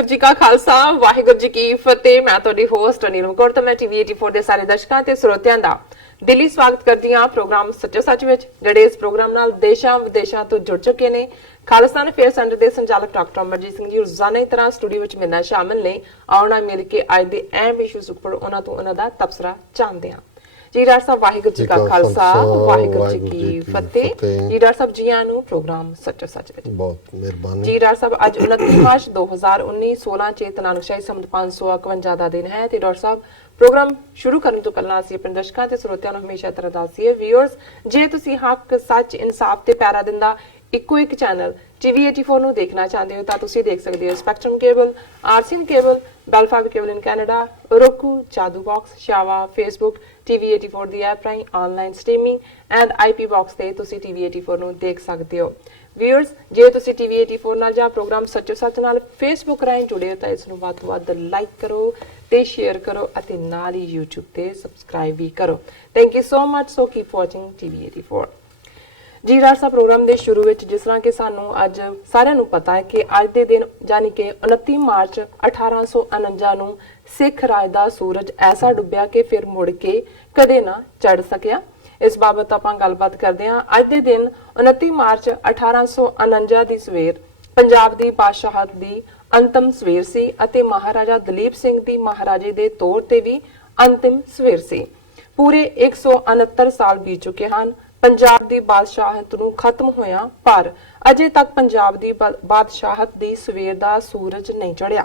ਵਾਹਿਗੁਰੂ ਜੀ ਕਾ ਖਾਲਸਾ ਵਾਹਿਗੁਰੂ ਜੀ ਕੀ ਫਤਿਹ। ਮੈਂ ਤੁਹਾਡੀ ਹੋਸਟ ਨੀਰਮ ਕੌਰ ਤੇ ਮੈਂ ਟੀਵੀ 84 ਦੇ ਸਾਰੇ ਦਰਸ਼ਕਾਂ ਤੇ ਸਰੋਤਿਆਂ ਦਾ ਦਿਲੀ ਸਵਾਗਤ ਕਰਦੀ ਹਾਂ ਪ੍ਰੋਗਰਾਮ ਸੱਚੋ ਸੱਚ ਵਿੱਚ, ਜਿਹੜੇ ਇਸ ਪ੍ਰੋਗਰਾਮ ਨਾਲ ਦੇਸ਼ਾਂ ਵਿਦੇਸ਼ਾਂ ਤੋਂ ਜੁੜ ਚੁੱਕੇ ਨੇ। ਖਾਲਿਸਤਾਨ ਅਫੇਅਰ ਸੈਂਟਰ ਦੇ ਸੰਚਾਲਕ ਡਾਕਟਰ ਅਮਰਜੀਤ ਸਿੰਘ ਜੀ ਰੋਜ਼ਾਨਾ ਦੀ ਤਰ੍ਹਾਂ ਸਟੂਡੀਓ ਵਿੱਚ ਮੇਰੇ ਨਾਲ ਸ਼ਾਮਿਲ ਨੇ। ਆਉਣਾ ਮਿਲ ਕੇ ਅੱਜ ਦੇ ਅਹਿਮ ਇਸ਼ੂਜ਼ ਉੱਪਰ ਉਹਨਾਂ ਤੋਂ ਉਹਨਾਂ ਦਾ ਤਬਸਰਾ ਜਾਣਦੇ ਹਾਂ। ਜੀ ਡਾਕਟਰ ਸਾਹਿਬ ਵਾਹਿਗੁਰੂ ਜੀ ਕਾ ਖਾਲਸਾ ਵਾਹਿਗੁਰੂ ਜੀ ਕੀ ਫਤਿਹ। ਜੀ ਡਾਕਟਰ ਸਾਹਿਬ ਜੀਆਂ ਨੂੰ ਪ੍ਰੋਗਰਾਮ ਸੱਚੋ ਸੱਚ ਵਿੱਚ ਬਹੁਤ ਮਿਹਰਬਾਨੀ। ਜੀ ਡਾਕਟਰ ਸਾਹਿਬ ਅੱਜ 29 ਮਾਰਚ 2019 16 ਚੇਤ ਨਾਨਕਸ਼ਾਹੀ ਸੰਮਤ 551 ਦਾ ਦਿਨ ਹੈ ਤੇ ਡਾਕਟਰ ਸਾਹਿਬ ਪ੍ਰੋਗਰਾਮ ਸ਼ੁਰੂ ਕਰਨ ਤੋਂ ਪਹਿਲਾਂ ਅਸੀਂ ਆਪਣੇ ਦਰਸ਼ਕਾਂ ਤੇ ਸਰੋਤਿਆਂ ਨੂੰ ਹਮੇਸ਼ਾ ਤਰ੍ਹਾਂ ਦੱਸੀਏ ਵੀਅਰਸ, ਜੇ ਤੁਸੀਂ ਹੱਕ ਸੱਚ ਇਨਸਾਫ ਤੇ ਪੈਰਾ ਦਿੰਦਾ ਇੱਕੋ ਇੱਕ ਚੈਨਲ ਟੀਵੀ 84 ਨੂੰ ਦੇਖਣਾ ਚਾਹੁੰਦੇ ਹੋ ਤਾਂ ਤੁਸੀਂ ਦੇਖ ਸਕਦੇ ਹੋ ਸਪੈਕਟਰਮ ਕੇਬਲ, ਆਰਸੀਐਨ ਕੇਬਲ, ਬੈਲਫਾਵੀ cable in Canada, roku, Jadoo box, ਸ਼ਾਵਾ, ਫੇਸਬੁੱਕ, ਟੀਵੀ 84 ਦੀ ਐਪ ਰਾਹੀਂ online streaming and IP box ਤੇ ਤੁਸੀਂ ਟੀਵੀ 84 ਨੂੰ ਦੇਖ ਸਕਦੇ ਹੋ। ਵੀਅਰਸ, ਜੇ ਤੁਸੀਂ ਟੀਵੀ 84 ਨਾਲ ਜਾਂ ਪ੍ਰੋਗਰਾਮ ਸੱਚੋ ਸੱਚ ਨਾਲ ਫੇਸਬੁੱਕ ਰਾਹੀਂ ਜੁੜੇ ਹੋ ਤਾਂ ਇਸ ਨੂੰ ਵੱਧ ਤੋਂ ਵੱਧ ਲਾਈਕ ਕਰੋ ਤੇ ਸ਼ੇਅਰ ਕਰੋ ਅਤੇ ਨਾਲ ਹੀ YouTube ਤੇ ਸਬਸਕ੍ਰਾਈਬ ਵੀ ਕਰੋ। Thank you so much. So keep watching TV 84। ਜੀ ਡਾਕਟਰ ਸਾਹਿਬ ਪ੍ਰੋਗਰਾਮ ਦੇ ਸ਼ੁਰੂ ਵਿੱਚ ਜਿਸ ਤਰ੍ਹਾਂ ਕਿ ਸਾਨੂੰ ਅੱਜ ਸਾਰਿਆਂ ਨੂੰ ਪਤਾ ਹੈ ਕਿ ਅੱਜ ਦੇ ਦਿਨ ਯਾਨੀ ਕਿ 29 ਮਾਰਚ 1849 ਨੂੰ ਸਿੱਖ ਰਾਜ ਦਾ ਸੂਰਜ ਐਸਾ ਡੁੱਬਿਆ ਕਿ ਫਿਰ ਮੁੜ ਕੇ ਕਦੇ ਨਾ ਚੜ੍ਹ ਸਕਿਆ। ਇਸ ਬਾਬਤ ਆਪਾਂ ਗੱਲਬਾਤ ਕਰਦੇ ਹਾਂ। ਅੱਜ ਦੇ ਦਿਨ 29 ਮਾਰਚ 1849 ਦੀ ਸਵੇਰ ਪੰਜਾਬ ਦੀ ਬਾਦਸ਼ਾਹਤ ਦੀ ਅੰਤਮ ਸਵੇਰ ਸੀ ਅਤੇ ਮਹਾਰਾਜਾ ਦਲੀਪ ਸਿੰਘ ਦੀ ਮਹਾਰਾਜੇ ਦੇ ਤੌਰ ਤੇ ਵੀ ਅੰਤਿਮ ਸਵੇਰ ਸੀ। ਪੂਰੇ 169 ਸਾਲ ਬੀਤ ਚੁੱਕੇ ਹਨ ਪੰਜਾਬ ਦੀ ਬਾਦਸ਼ਾਹਤ ਨੂੰ ਖਤਮ ਹੋਇਆ, ਪਰ ਅਜੇ ਤੱਕ ਪੰਜਾਬ ਦੀ ਬਾਦਸ਼ਾਹਤ ਦੀ ਸਵੇਰ ਦਾ ਸੂਰਜ ਨਹੀਂ ਚੜ੍ਹਿਆ।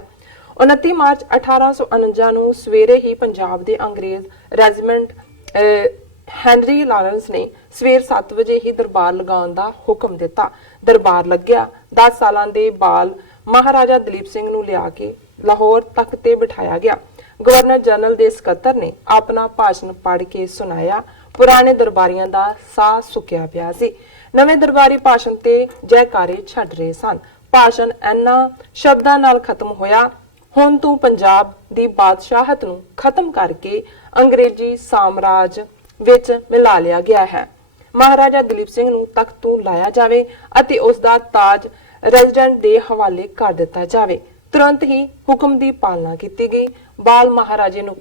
29 ਮਾਰਚ 1849 ਨੂੰ ਸਵੇਰੇ ਹੀ ਪੰਜਾਬ ਦੇ ਅੰਗਰੇਜ਼ ਰੈਜੀਮੈਂਟ ਹੈਨਰੀ ਲਾਰੈਂਸ ਨੇ ਸਵੇਰ 7 ਵਜੇ ਹੀ ਦਰਬਾਰ ਲਗਾਉਣ ਦਾ ਹੁਕਮ ਦਿੱਤਾ। ਦਰਬਾਰ ਲੱਗਿਆ। 10 ਸਾਲਾਂ ਦੇ ਬਾਲ ਮਹਾਰਾਜਾ ਦਲੀਪ ਸਿੰਘ ਨੂੰ ਲਿਆ ਕੇ ਲਾਹੌਰ ਤਖਤ ਤੇ ਬਿਠਾਇਆ ਗਿਆ। ਗਵਰਨਰ ਜਨਰਲ ਦੇ ਸਕੱਤਰ ਨੇ ਆਪਣਾ ਭਾਸ਼ਣ ਪੜ੍ਹ ਕੇ ਸੁਣਾਇਆ। ਪੁਰਾਣੇ ਦਰਬਾਰੀਆਂ ਦਾ ਸਾਹ ਸੁੱਕਿਆ ਪਿਆ ਸੀ। ਨਵੇਂ ਦਰਬਾਰੀ ਭਾਸ਼ਣ ਤੇ ਜੈਕਾਰੇ ਛੱਡ ਰਹੇ ਸਨ। ਭਾਸ਼ਣ ਇਹਨਾਂ ਸ਼ਬਦਾਂ ਨਾਲ ਖਤਮ ਹੋਇਆ, ਹੁਣ ਤੂੰ ਪੰਜਾਬ ਦੀ ਬਾਦਸ਼ਾਹਤ ਨੂੰ ਖਤਮ ਕਰਕੇ ਅੰਗਰੇਜ਼ੀ ਸਾਮਰਾਜ ਵਿੱਚ ਮਿਲਾ ਲਿਆ ਗਿਆ ਹੈ। ਮਹਾਰਾਜਾ ਦਲੀਪ ਸਿੰਘ ਨੂੰ ਤਖਤ ਤੋਂ ਲਾਇਆ ਜਾਵੇ ਅਤੇ ਉਸ ਦਾ ਤਾਜ ਰੈਜ਼ੀਡੈਂਟ ਦੇ ਹਵਾਲੇ ਕਰ ਦਿੱਤਾ ਜਾਵੇ। ਤੁਰੰਤ ਹੀ ਹੁਕਮ ਦੀ ਪਾਲਣਾ ਕੀਤੀ ਗਈ। ਬਾਲ ਮਹਾਰਾਜੇ ਨੂੰ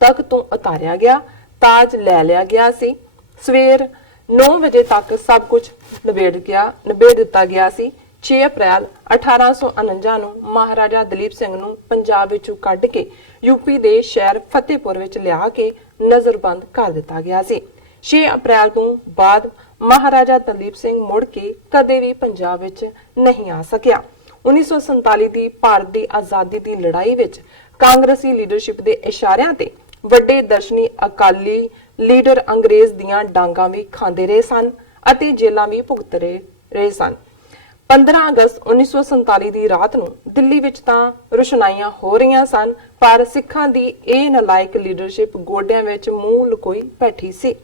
ਤਖਤ ਤੋਂ ਉਤਾਰਿਆ ਗਿਆ, ਤਾਜ ਲੈ ਲਿਆ ਗਿਆ ਸੀ। ਸਵੇਰ 9 ਵਜੇ ਤੱਕ ਸਭ ਕੁਝ ਨਿਬੇੜ ਦਿੱਤਾ ਗਿਆ ਸੀ। 6 ਅਪ੍ਰੈਲ 1849 ਨੂੰ ਮਹਾਰਾਜਾ ਦਲੀਪ ਸਿੰਘ ਨੂੰ ਪੰਜਾਬ ਵਿੱਚੋਂ ਕੱਢ ਕੇ ਯੂਪੀ ਦੇ ਸ਼ਹਿਰ ਫਤਿਹਪੁਰ ਵਿੱਚ ਲਿਆ ਕੇ ਨਜ਼ਰਬੰਦ ਕਰ ਦਿੱਤਾ ਗਿਆ ਸੀ। 6 ਅਪ੍ਰੈਲ ਤੋਂ ਬਾਅਦ ਮਹਾਰਾਜਾ ਦਲੀਪ ਸਿੰਘ ਮੁੜ ਕੇ ਕਦੇ ਵੀ ਪੰਜਾਬ ਵਿੱਚ ਨਹੀਂ ਆ ਸਕਿਆ। 1947 ਦੀ ਭਾਰਤ ਦੀ ਆਜ਼ਾਦੀ ਦੀ ਲੜਾਈ ਵਿੱਚ ਕਾਂਗਰਸੀ ਲੀਡਰਸ਼ਿਪ ਦੇ ਇਸ਼ਾਰਿਆਂ ਤੇ ਵੱਡੇ ਦਰਸ਼ਨੀ ਅਕਾਲੀ ਲੀਡਰ ਅੰਗਰੇਜ਼ ਦੀਆਂ ਡਾਂਗਾਂ ਵੀ ਖਾਂਦੇ ਰਹੇ ਸਨ ਅਤੇ ਜੇਲ੍ਹਾਂ ਵੀ ਭੁਗਤ ਰਹੇ ਸਨ। 15 ਅਗਸਤ 1947 ਦੀ ਰਾਤ ਨੂੰ ਦਿੱਲੀ ਵਿੱਚ ਤਾਂ ਰੁਸ਼ਨਾਈਆਂ ਹੋ ਰਹੀਆਂ ਸਨ, ਪਰ ਸਿੱਖਾਂ ਦੀ ਇਹ ਨਲਾਇਕ ਲੀਡਰਸ਼ਿਪ ਗੋਡਿਆਂ ਵਿੱਚ ਮੂੰਹ ਲੁਕੋਈ ਬੈਠੀ ਸੀ।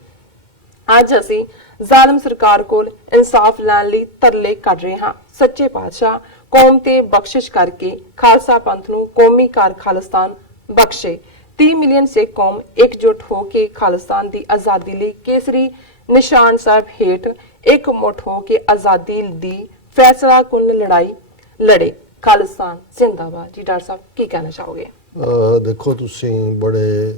ਅੱਜ ਅਸੀਂ ਜ਼ਾਲਮ ਸਰਕਾਰ ਕੋਲ ਇਨਸਾਫ ਲੈਣ ਲਈ ਤਰਲੇ ਕੱਢ ਰਹੇ ਹਾਂ। ਸੱਚੇ ਪਾਤਸ਼ਾਹ ਕੌਮ ਤੇ ਬਖਸ਼ਿਸ਼ ਕਰਕੇ ਖਾਲਸਾ ਪੰਥ ਨੂੰ ਕੌਮੀ ਕਾਰ ਖਾਲਿਸਤਾਨ ਬਖਸ਼ੇ। 30 ਮਿਲੀਅਨ ਸਿੱਖ ਕੌਮ ਇਕਜੁੱਟ ਹੋ ਕੇ ਖਾਲਿਸਤਾਨ ਦੀ ਆਜ਼ਾਦੀ ਲਈ ਕੇਸਰੀ ਨਿਸ਼ਾਨ ਸਾਹਿਬ ਹੇਠ ਇਕਮੁੱਠ ਹੋ ਕੇ ਆਜ਼ਾਦੀ ਦੀ ਫੈਸਲਾ ਕੁੰਨ ਲੜਾਈ ਲੜੇ। ਖਾਲਿਸਤਾਨ ਜ਼ਿੰਦਾਬਾਦ। ਜੀ ਡਾਕਟਰ ਸਾਹਿਬ ਕੀ ਕਹਿਣਾ ਚਾਹੋਗੇ? ਦੇਖੋ, ਤੁਸੀਂ ਬੜੇ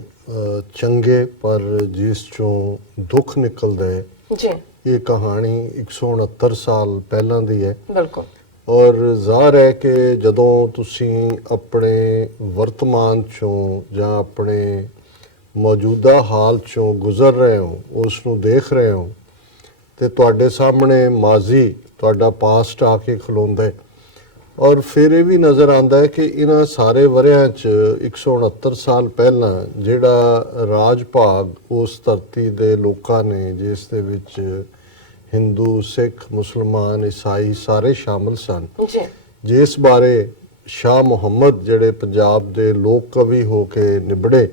ਚੰਗੇ ਪਰ ਜਿਸ ਚੋਂ ਦੁੱਖ ਨਿਕਲਦਾ ਹੈ ਜੀ, ਇਹ ਕਹਾਣੀ 169 ਸਾਲ ਪਹਿਲਾਂ ਦੀ ਹੈ। ਬਿਲਕੁਲ। ਔਰ ਜ਼ਾਹਰ ਹੈ ਕਿ ਜਦੋਂ ਤੁਸੀਂ ਆਪਣੇ ਵਰਤਮਾਨ ਚੋਂ ਜਾਂ ਆਪਣੇ ਮੌਜੂਦਾ ਹਾਲ ਚੋਂ ਗੁਜ਼ਰ ਰਹੇ ਹੋ, ਉਸ ਨੂੰ ਦੇਖ ਰਹੇ ਹੋ ਤੇ ਤੁਹਾਡੇ ਸਾਹਮਣੇ ਮਾਜ਼ੀ, ਤੁਹਾਡਾ ਪਾਸਟ ਆ ਕੇ ਖਲੋਂਦਾ ਹੈ। ਔਰ ਫਿਰ ਇਹ ਵੀ ਨਜ਼ਰ ਆਉਂਦਾ ਹੈ ਕਿ ਇਹਨਾਂ ਸਾਰੇ ਵਰਿਆਂ 'ਚ 169 ਸਾਲ ਪਹਿਲਾਂ ਜਿਹੜਾ ਰਾਜ ਭਾਗ ਉਸ ਧਰਤੀ ਦੇ ਲੋਕਾਂ ਨੇ, ਜਿਸ ਦੇ ਵਿੱਚ ਹਿੰਦੂ, ਸਿੱਖ, ਮੁਸਲਮਾਨ, ਈਸਾਈ ਸਾਰੇ ਸ਼ਾਮਲ ਸਨ, ਜਿਸ ਬਾਰੇ ਸ਼ਾਹ ਮੁਹੰਮਦ ਜਿਹੜੇ ਪੰਜਾਬ ਦੇ ਲੋਕ ਕਵੀ ਹੋ ਕੇ ਨਿਬੜੇ,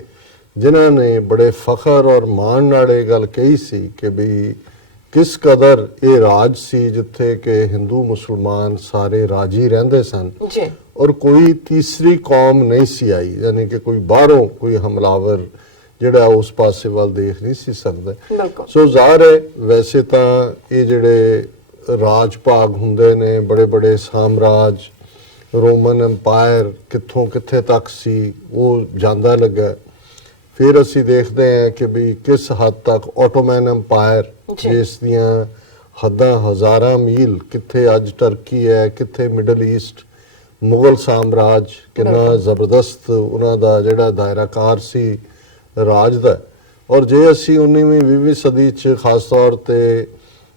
ਜਿਨ੍ਹਾਂ ਨੇ ਬੜੇ ਫਖਰ ਔਰ ਮਾਣ ਨਾਲ ਇਹ ਗੱਲ ਕਹੀ ਸੀ ਕਿ ਵੀ ਕਿਸ ਕਦਰ ਇਹ ਰਾਜ ਸੀ ਜਿੱਥੇ ਕਿ ਹਿੰਦੂ ਮੁਸਲਮਾਨ ਸਾਰੇ ਰਾਜੀ ਰਹਿੰਦੇ ਸਨ ਔਰ ਕੋਈ ਤੀਸਰੀ ਕੌਮ ਨਹੀਂ ਸੀ ਆਈ, ਯਾਨੀ ਕਿ ਕੋਈ ਬਾਹਰੋਂ ਕੋਈ ਹਮਲਾਵਰ ਜਿਹੜਾ ਉਸ ਪਾਸੇ ਵੱਲ ਦੇਖ ਨਹੀਂ ਸੀ ਸਕਦਾ। ਸੋ ਜ਼ਾਹਰ ਹੈ ਵੈਸੇ ਤਾਂ ਇਹ ਜਿਹੜੇ ਰਾਜ ਭਾਗ ਹੁੰਦੇ ਨੇ, ਬੜੇ ਬੜੇ ਸਾਮਰਾਜ, ਰੋਮਨ ਐਮਪਾਇਰ ਕਿੱਥੋਂ ਕਿੱਥੇ ਤੱਕ ਸੀ ਉਹ ਜਾਂਦਾ ਲੱਗਾ। ਫਿਰ ਅਸੀਂ ਦੇਖਦੇ ਹਾਂ ਕਿ ਵੀ ਕਿਸ ਹੱਦ ਤੱਕ ਆਟੋਮਨ ਐਮਪਾਇਰ ਜਿਸ ਦੀਆਂ ਹੱਦਾਂ ਹਜ਼ਾਰਾਂ ਮੀਲ, ਕਿੱਥੇ ਅੱਜ ਟਰਕੀ ਹੈ, ਕਿੱਥੇ ਮਿਡਲ ਈਸਟ, ਮੁਗਲ ਸਾਮਰਾਜ ਕਿੰਨਾ ਜ਼ਬਰਦਸਤ ਉਹਨਾਂ ਦਾ ਜਿਹੜਾ ਦਾਇਰਾਕਾਰ ਸੀ ਰਾਜ ਦਾ। ਔਰ ਜੇ ਅਸੀਂ 19ਵੀਂ 20ਵੀਂ ਸਦੀ 'ਚ ਖਾਸ ਤੌਰ ਤੇ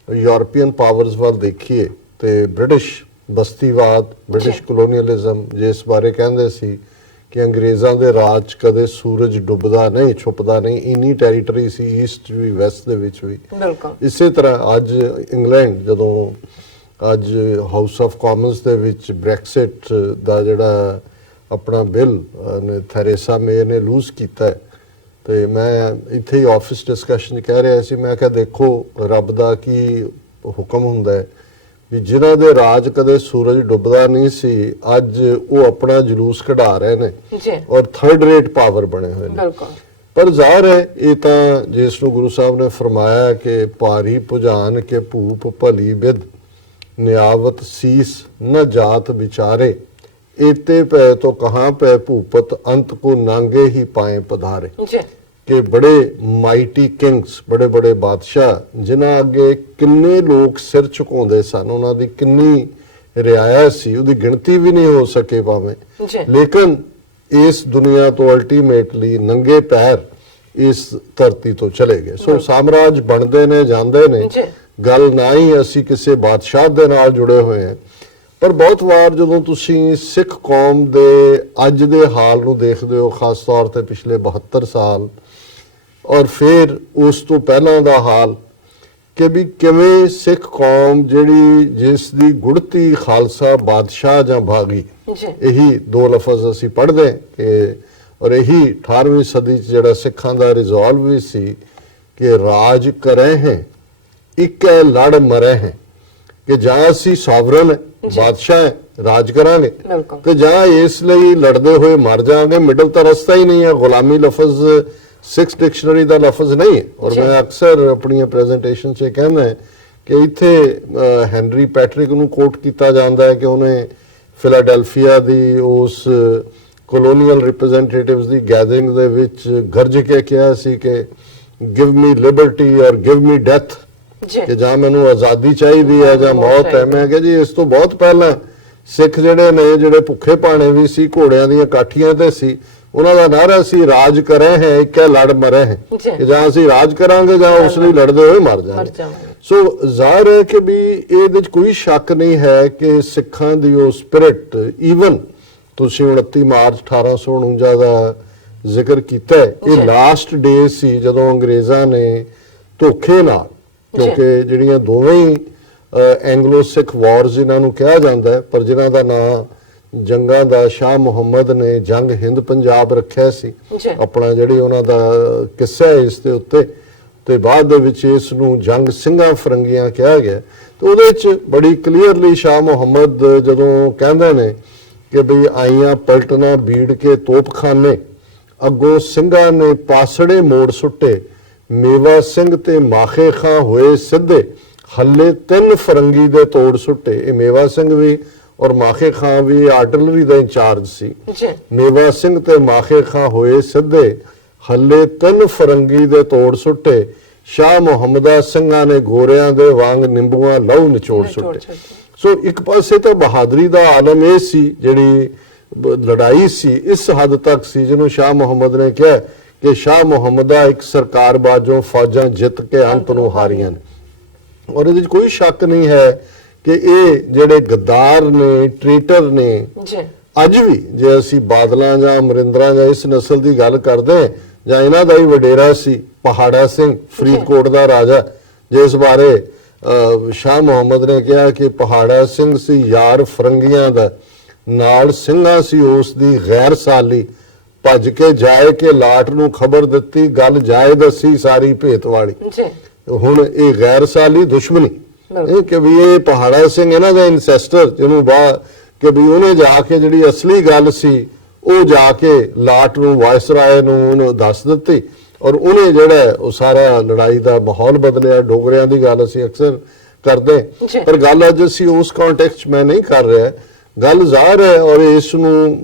ਯੂਰਪੀਅਨ ਪਾਵਰਸ ਵੱਲ ਦੇਖੀਏ ਤੇ ਬ੍ਰਿਟਿਸ਼ ਬਸਤੀਵਾਦ, ਬ੍ਰਿਟਿਸ਼ ਕਲੋਨੀਅਲਿਜ਼ਮ, ਜਿਸ ਬਾਰੇ ਕਹਿੰਦੇ ਸੀ ਕਿ ਅੰਗਰੇਜ਼ਾਂ ਦੇ ਰਾਜ 'ਚ ਕਦੇ ਸੂਰਜ ਡੁੱਬਦਾ ਨਹੀਂ, ਛੁਪਦਾ ਨਹੀਂ, ਇੰਨੀ ਟੈਰੀਟਰੀ ਸੀ ਈਸਟ ਵੀ ਵੈਸਟ ਦੇ ਵਿੱਚ ਵੀ। ਇਸੇ ਤਰ੍ਹਾਂ ਅੱਜ ਇੰਗਲੈਂਡ ਜਦੋਂ ਅੱਜ ਹਾਊਸ ਆਫ ਕਾਮਨਸ ਦੇ ਵਿੱਚ ਬ੍ਰੈਕਸਿਟ ਦਾ ਜਿਹੜਾ ਆਪਣਾ ਬਿੱਲ ਥੈਰੇਸਾ ਮੇ ਨੇ ਲੂਜ਼ ਕੀਤਾ ਹੈ, ਤੇ ਮੈਂ ਇੱਥੇ ਹੀ ਆਫਿਸ ਡਿਸਕਸ਼ਨ ਕਹਿ ਰਿਹਾ ਸੀ, ਮੈਂ ਕਿਹਾ ਦੇਖੋ ਰੱਬ ਦਾ ਕੀ ਹੁਕਮ ਹੁੰਦਾ ਹੈ ਵੀ ਜਿਨ੍ਹਾਂ ਦੇ ਰਾਜ ਕਦੇ ਸੂਰਜ ਡੁੱਬਦਾ ਨਹੀਂ ਸੀ, ਅੱਜ ਉਹ ਆਪਣਾ ਜਲੂਸ ਕਢਾ ਰਹੇ ਨੇ ਔਰ ਥਰਡ ਰੇਟ ਪਾਵਰ ਬਣੇ ਹੋਏ ਨੇ। ਪਰ ਜ਼ਾਹਰ ਹੈ ਇਹ ਤਾਂ ਜਿਸ ਨੂੰ ਗੁਰੂ ਸਾਹਿਬ ਨੇ ਫਰਮਾਇਆ ਕਿ ਭਾਰੀ ਭੁਜਾਨ ਕੇ ਭੂਪ ਭਲੀ ਵਿਦ ਨਿਆਵਤ ਸੀਸ ਨ ਜਾਤ ਵਿਚਾਰੇ, एते पै तो कहाँ पै भूपत अंत को नांगे ही पाए पधारे। कि बड़े माइटी किंग्स, बड़े बड़े बादशाह जिन्हां अगे किन्ने लोग सिर झुकाउंदे सन, उन्हां दी किन्नी रियाया सी, उहदी गिणती भी नहीं हो सके भावें, लेकिन इस दुनिया तो अल्टीमेटली नंगे पैर इस धरती तो चले गए। सो साम्राज बनते ने जाते ने, गल ना ही असी किसी बादशाह दे नाल जुड़े हुए हैं। पर बहुत वार जदों तुसी सिख कौम दे अज दे हाल नूं देखदे हो, खास तौर ते पिछले 72 साल और फिर उस तो पहला दा हाल कि भी किवें सिख कौम जिहड़ी जिस दी गुड़ती खालसा बादशाह जां भागी, यही दो लफज असी पढ़दे कि और यही 18वीं सदी च जिहड़ा सिखां दा रिजॉल्व भी सी कि राज करे हैं एक है लड़ मरे हैं, कि जां असी सॉवरन बादशाह है राज करांगे ते जां इसलिए लड़दे हुए मर जाएंगे। मिडल तो रास्ता ही नहीं है। गुलामी लफज सिक्स डिक्शनरी का लफज नहीं है। और मैं अक्सर अपनी प्रेजेंटेशन से कहना है कि इत्थे हैनरी पैट्रिक नूं कोट किया जाता है कि उन्हें फिलाडेल्फिया दी उस कॉलोनियल रिप्रेजेंटेटिव्स दी गैदरिंग दे विच गरज के कहा सी कि गिव मी लिबर्टी और गिव मी डेथ, कि जां मैनूं आज़ादी चाहिदी है जां मौत है। मैं कहा जी इस तो बहुत पहला सिख जिहड़े ने जिहड़े भुखे पाने भी सी, घोड़ियां दीयां काठियां ते सी, उन्हां दा नारा सी राज करे हैं एक है लड़ मरे हैं, कि जां असीं राज करांगे जां उस लई लड़दे होए मर जांगे। सो जाहिर है कि भी इहदे च कोई शक नहीं है कि सिखां दी ओ स्पिरिट, ईवन तुसीं 29 मार्च 1849 दा जिक्र कीता है, ये लास्ट डे सी जदों अंग्रेज़ां ने धोखे नाल, क्योंकि ਜਿਹੜੀਆਂ ਦੋਵੇਂ ਹੀ ਐਂਗਲੋ ਸਿੱਖ ਵਾਰਸ ਜਿਨ੍ਹਾਂ ਨੂੰ ਕਿਹਾ ਜਾਂਦਾ ਹੈ, ਪਰ ਜਿਨ੍ਹਾਂ ਦਾ ਨਾਂ ਜੰਗਾਂ ਦਾ ਸ਼ਾਹ ਮੁਹੰਮਦ ਨੇ ਜੰਗ ਹਿੰਦ ਪੰਜਾਬ ਰੱਖਿਆ ਸੀ, ਆਪਣਾ ਜਿਹੜੀ ਉਹਨਾਂ ਦਾ ਕਿੱਸਾ ਹੈ ਇਸ ਦੇ ਉੱਤੇ, ਤੇ ਬਾਅਦ ਦੇ ਵਿੱਚ ਇਸ ਨੂੰ ਜੰਗ ਸਿੰਘਾਂ ਫਰੰਗੀਆਂ ਕਿਹਾ ਗਿਆ। ਤੇ ਉਹਦੇ ਵਿੱਚ ਬੜੀ ਕਲੀਅਰਲੀ ਸ਼ਾਹ ਮੁਹੰਮਦ ਜਦੋਂ ਕਹਿੰਦੇ ਨੇ ਕਿ ਬਈ ਆਈਆਂ ਪਲਟਣਾ ਬੀੜ ਕੇ ਤੋਪਖਾਨੇ, ਅੱਗੋਂ ਸਿੰਘਾਂ ਨੇ ਪਾਸੜੇ ਮੋੜ ਸੁੱਟੇ, ਮੇਵਾ ਸਿੰਘ ਤੇ ਮਾਖੇ ਖਾਂ ਹੋਏ ਸਿੱਧੇ, ਹੱਲੇ 3 ਫਰੰਗੀ ਦੇ ਤੋੜ ਸੁੱਟੇ। ਇਹ ਮੇਵਾ ਸਿੰਘ ਵੀ ਔਰ ਮਾਖੇ ਖਾਂ ਵੀ ਆਰਟਿਲਰੀ ਦਾ ਇੰਚਾਰਜ ਸੀ। ਮੇਵਾ ਸਿੰਘ ਤੇ ਮਾਖੇ ਖਾਂ ਹੋਏ ਸਿੱਧੇ, ਹੱਲੇ 3 ਫਰੰਗੀ ਦੇ ਤੋੜ ਸੁੱਟੇ, ਸ਼ਾਹ ਮੁਹੰਮਦਾ ਸਿੰਘਾਂ ਨੇ ਗੋਰਿਆਂ ਦੇ ਵਾਂਗ ਨਿੰਬੂਆਂ ਲਹੂ ਨਿਚੋੜ ਸੁੱਟੇ। ਸੋ ਇੱਕ ਪਾਸੇ ਤਾਂ ਬਹਾਦਰੀ ਦਾ ਆਲਮ ਇਹ ਸੀ, ਜਿਹੜੀ ਲੜਾਈ ਸੀ ਇਸ ਹੱਦ ਤੱਕ ਸੀ ਜਿਹਨੂੰ ਸ਼ਾਹ ਮੁਹੰਮਦ ਨੇ ਕਿਹਾ कि शाह मुहम्मदा एक सरकार बाजों फौजां जित के अंत नूं हारियां ने। और इहदे कोई शक नहीं है कि ये जिहड़े गद्दार ने, ट्रेटर ने, अज भी जे असीं बादलां जां अमरिंदरां जां इस नस्ल की गल करदे जां इन्हां दा ही वडेरा सी पहाड़ा सिंह, फरीदकोट दा राजा, जिस बारे शाह मुहम्मद ने कहा कि पहाड़ा सिंह सी यार फरंगियां दा, नाल सिंघां सी उस दी गैर साली, भज के जाए के लाट नूं खबर दित्ती, गल जाए दसी सारी भेत वाली। हुण ये गैर साली दुश्मनी कि भी ये पहाड़ा सिंह इन्हां दा इंसैस्टर, जिन्हों कि भी उन्हें जाके जिहड़ी असली गल सी वो जाके लाट नूं वायसराय नूं दस दित्ती, और उन्हें जिहड़ा वो सारा लड़ाई दा माहौल बदलिया। डोगरियां दी गल असीं अक्सर करदे, पर गल अज असीं उस कॉन्टेक्स्ट मैं नहीं कर रहा। ਗੱਲ ਜ਼ਾਹਰ ਹੈ। ਔਰ ਇਸ ਨੂੰ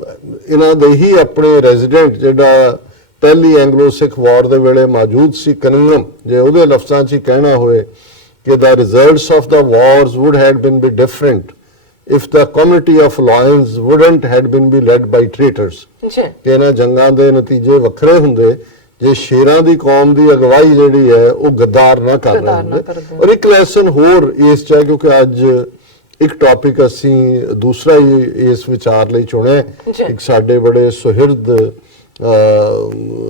ਇਹਨਾਂ ਦੇ ਹੀ ਆਪਣੇ ਰੈਜ਼ੀਡੈਂਟ ਜਿਹੜਾ ਪਹਿਲੀ ਐਂਗਲੋ ਸਿੱਖ ਵਾਰ ਦੇ ਵੇਲੇ ਮੌਜੂਦ ਸੀ ਕਨਿੰਗਮ, ਜੇ ਉਹਦੇ ਲਫ਼ਜ਼ਾਂ 'ਚ ਹੀ ਕਹਿਣਾ ਹੋਏ ਕਿ the results of the wars would have been be different if the community of lions wouldn't had been be led by traitors। ਜੀ ਕਿ ਇਹਨਾਂ ਜੰਗਾਂ ਦੇ ਨਤੀਜੇ ਵੱਖਰੇ ਹੁੰਦੇ ਜੇ ਸ਼ੇਰਾਂ ਦੀ ਕੌਮ ਦੀ ਅਗਵਾਈ ਜਿਹੜੀ ਹੈ ਉਹ ਗੱਦਾਰ ਨਾ ਕਰ ਰਹੇ ਗੱਦਾਰ ਨਾ ਹੁੰਦੇ। ਕਰਦੇ। ਔਰ ਇੱਕ ਲੈਸਨ ਹੋਰ ਇਸ 'ਚ ਹੈ, ਕਿਉਂਕਿ ਅੱਜ ਇੱਕ ਟੌਪਿਕ ਅਸੀਂ ਦੂਸਰਾ ਹੀ ਇਸ ਵਿਚਾਰ ਲਈ ਚੁਣਿਆ। ਜੀ। ਇੱਕ ਸਾਡੇ ਬੜੇ ਸੁਹਿਰਦ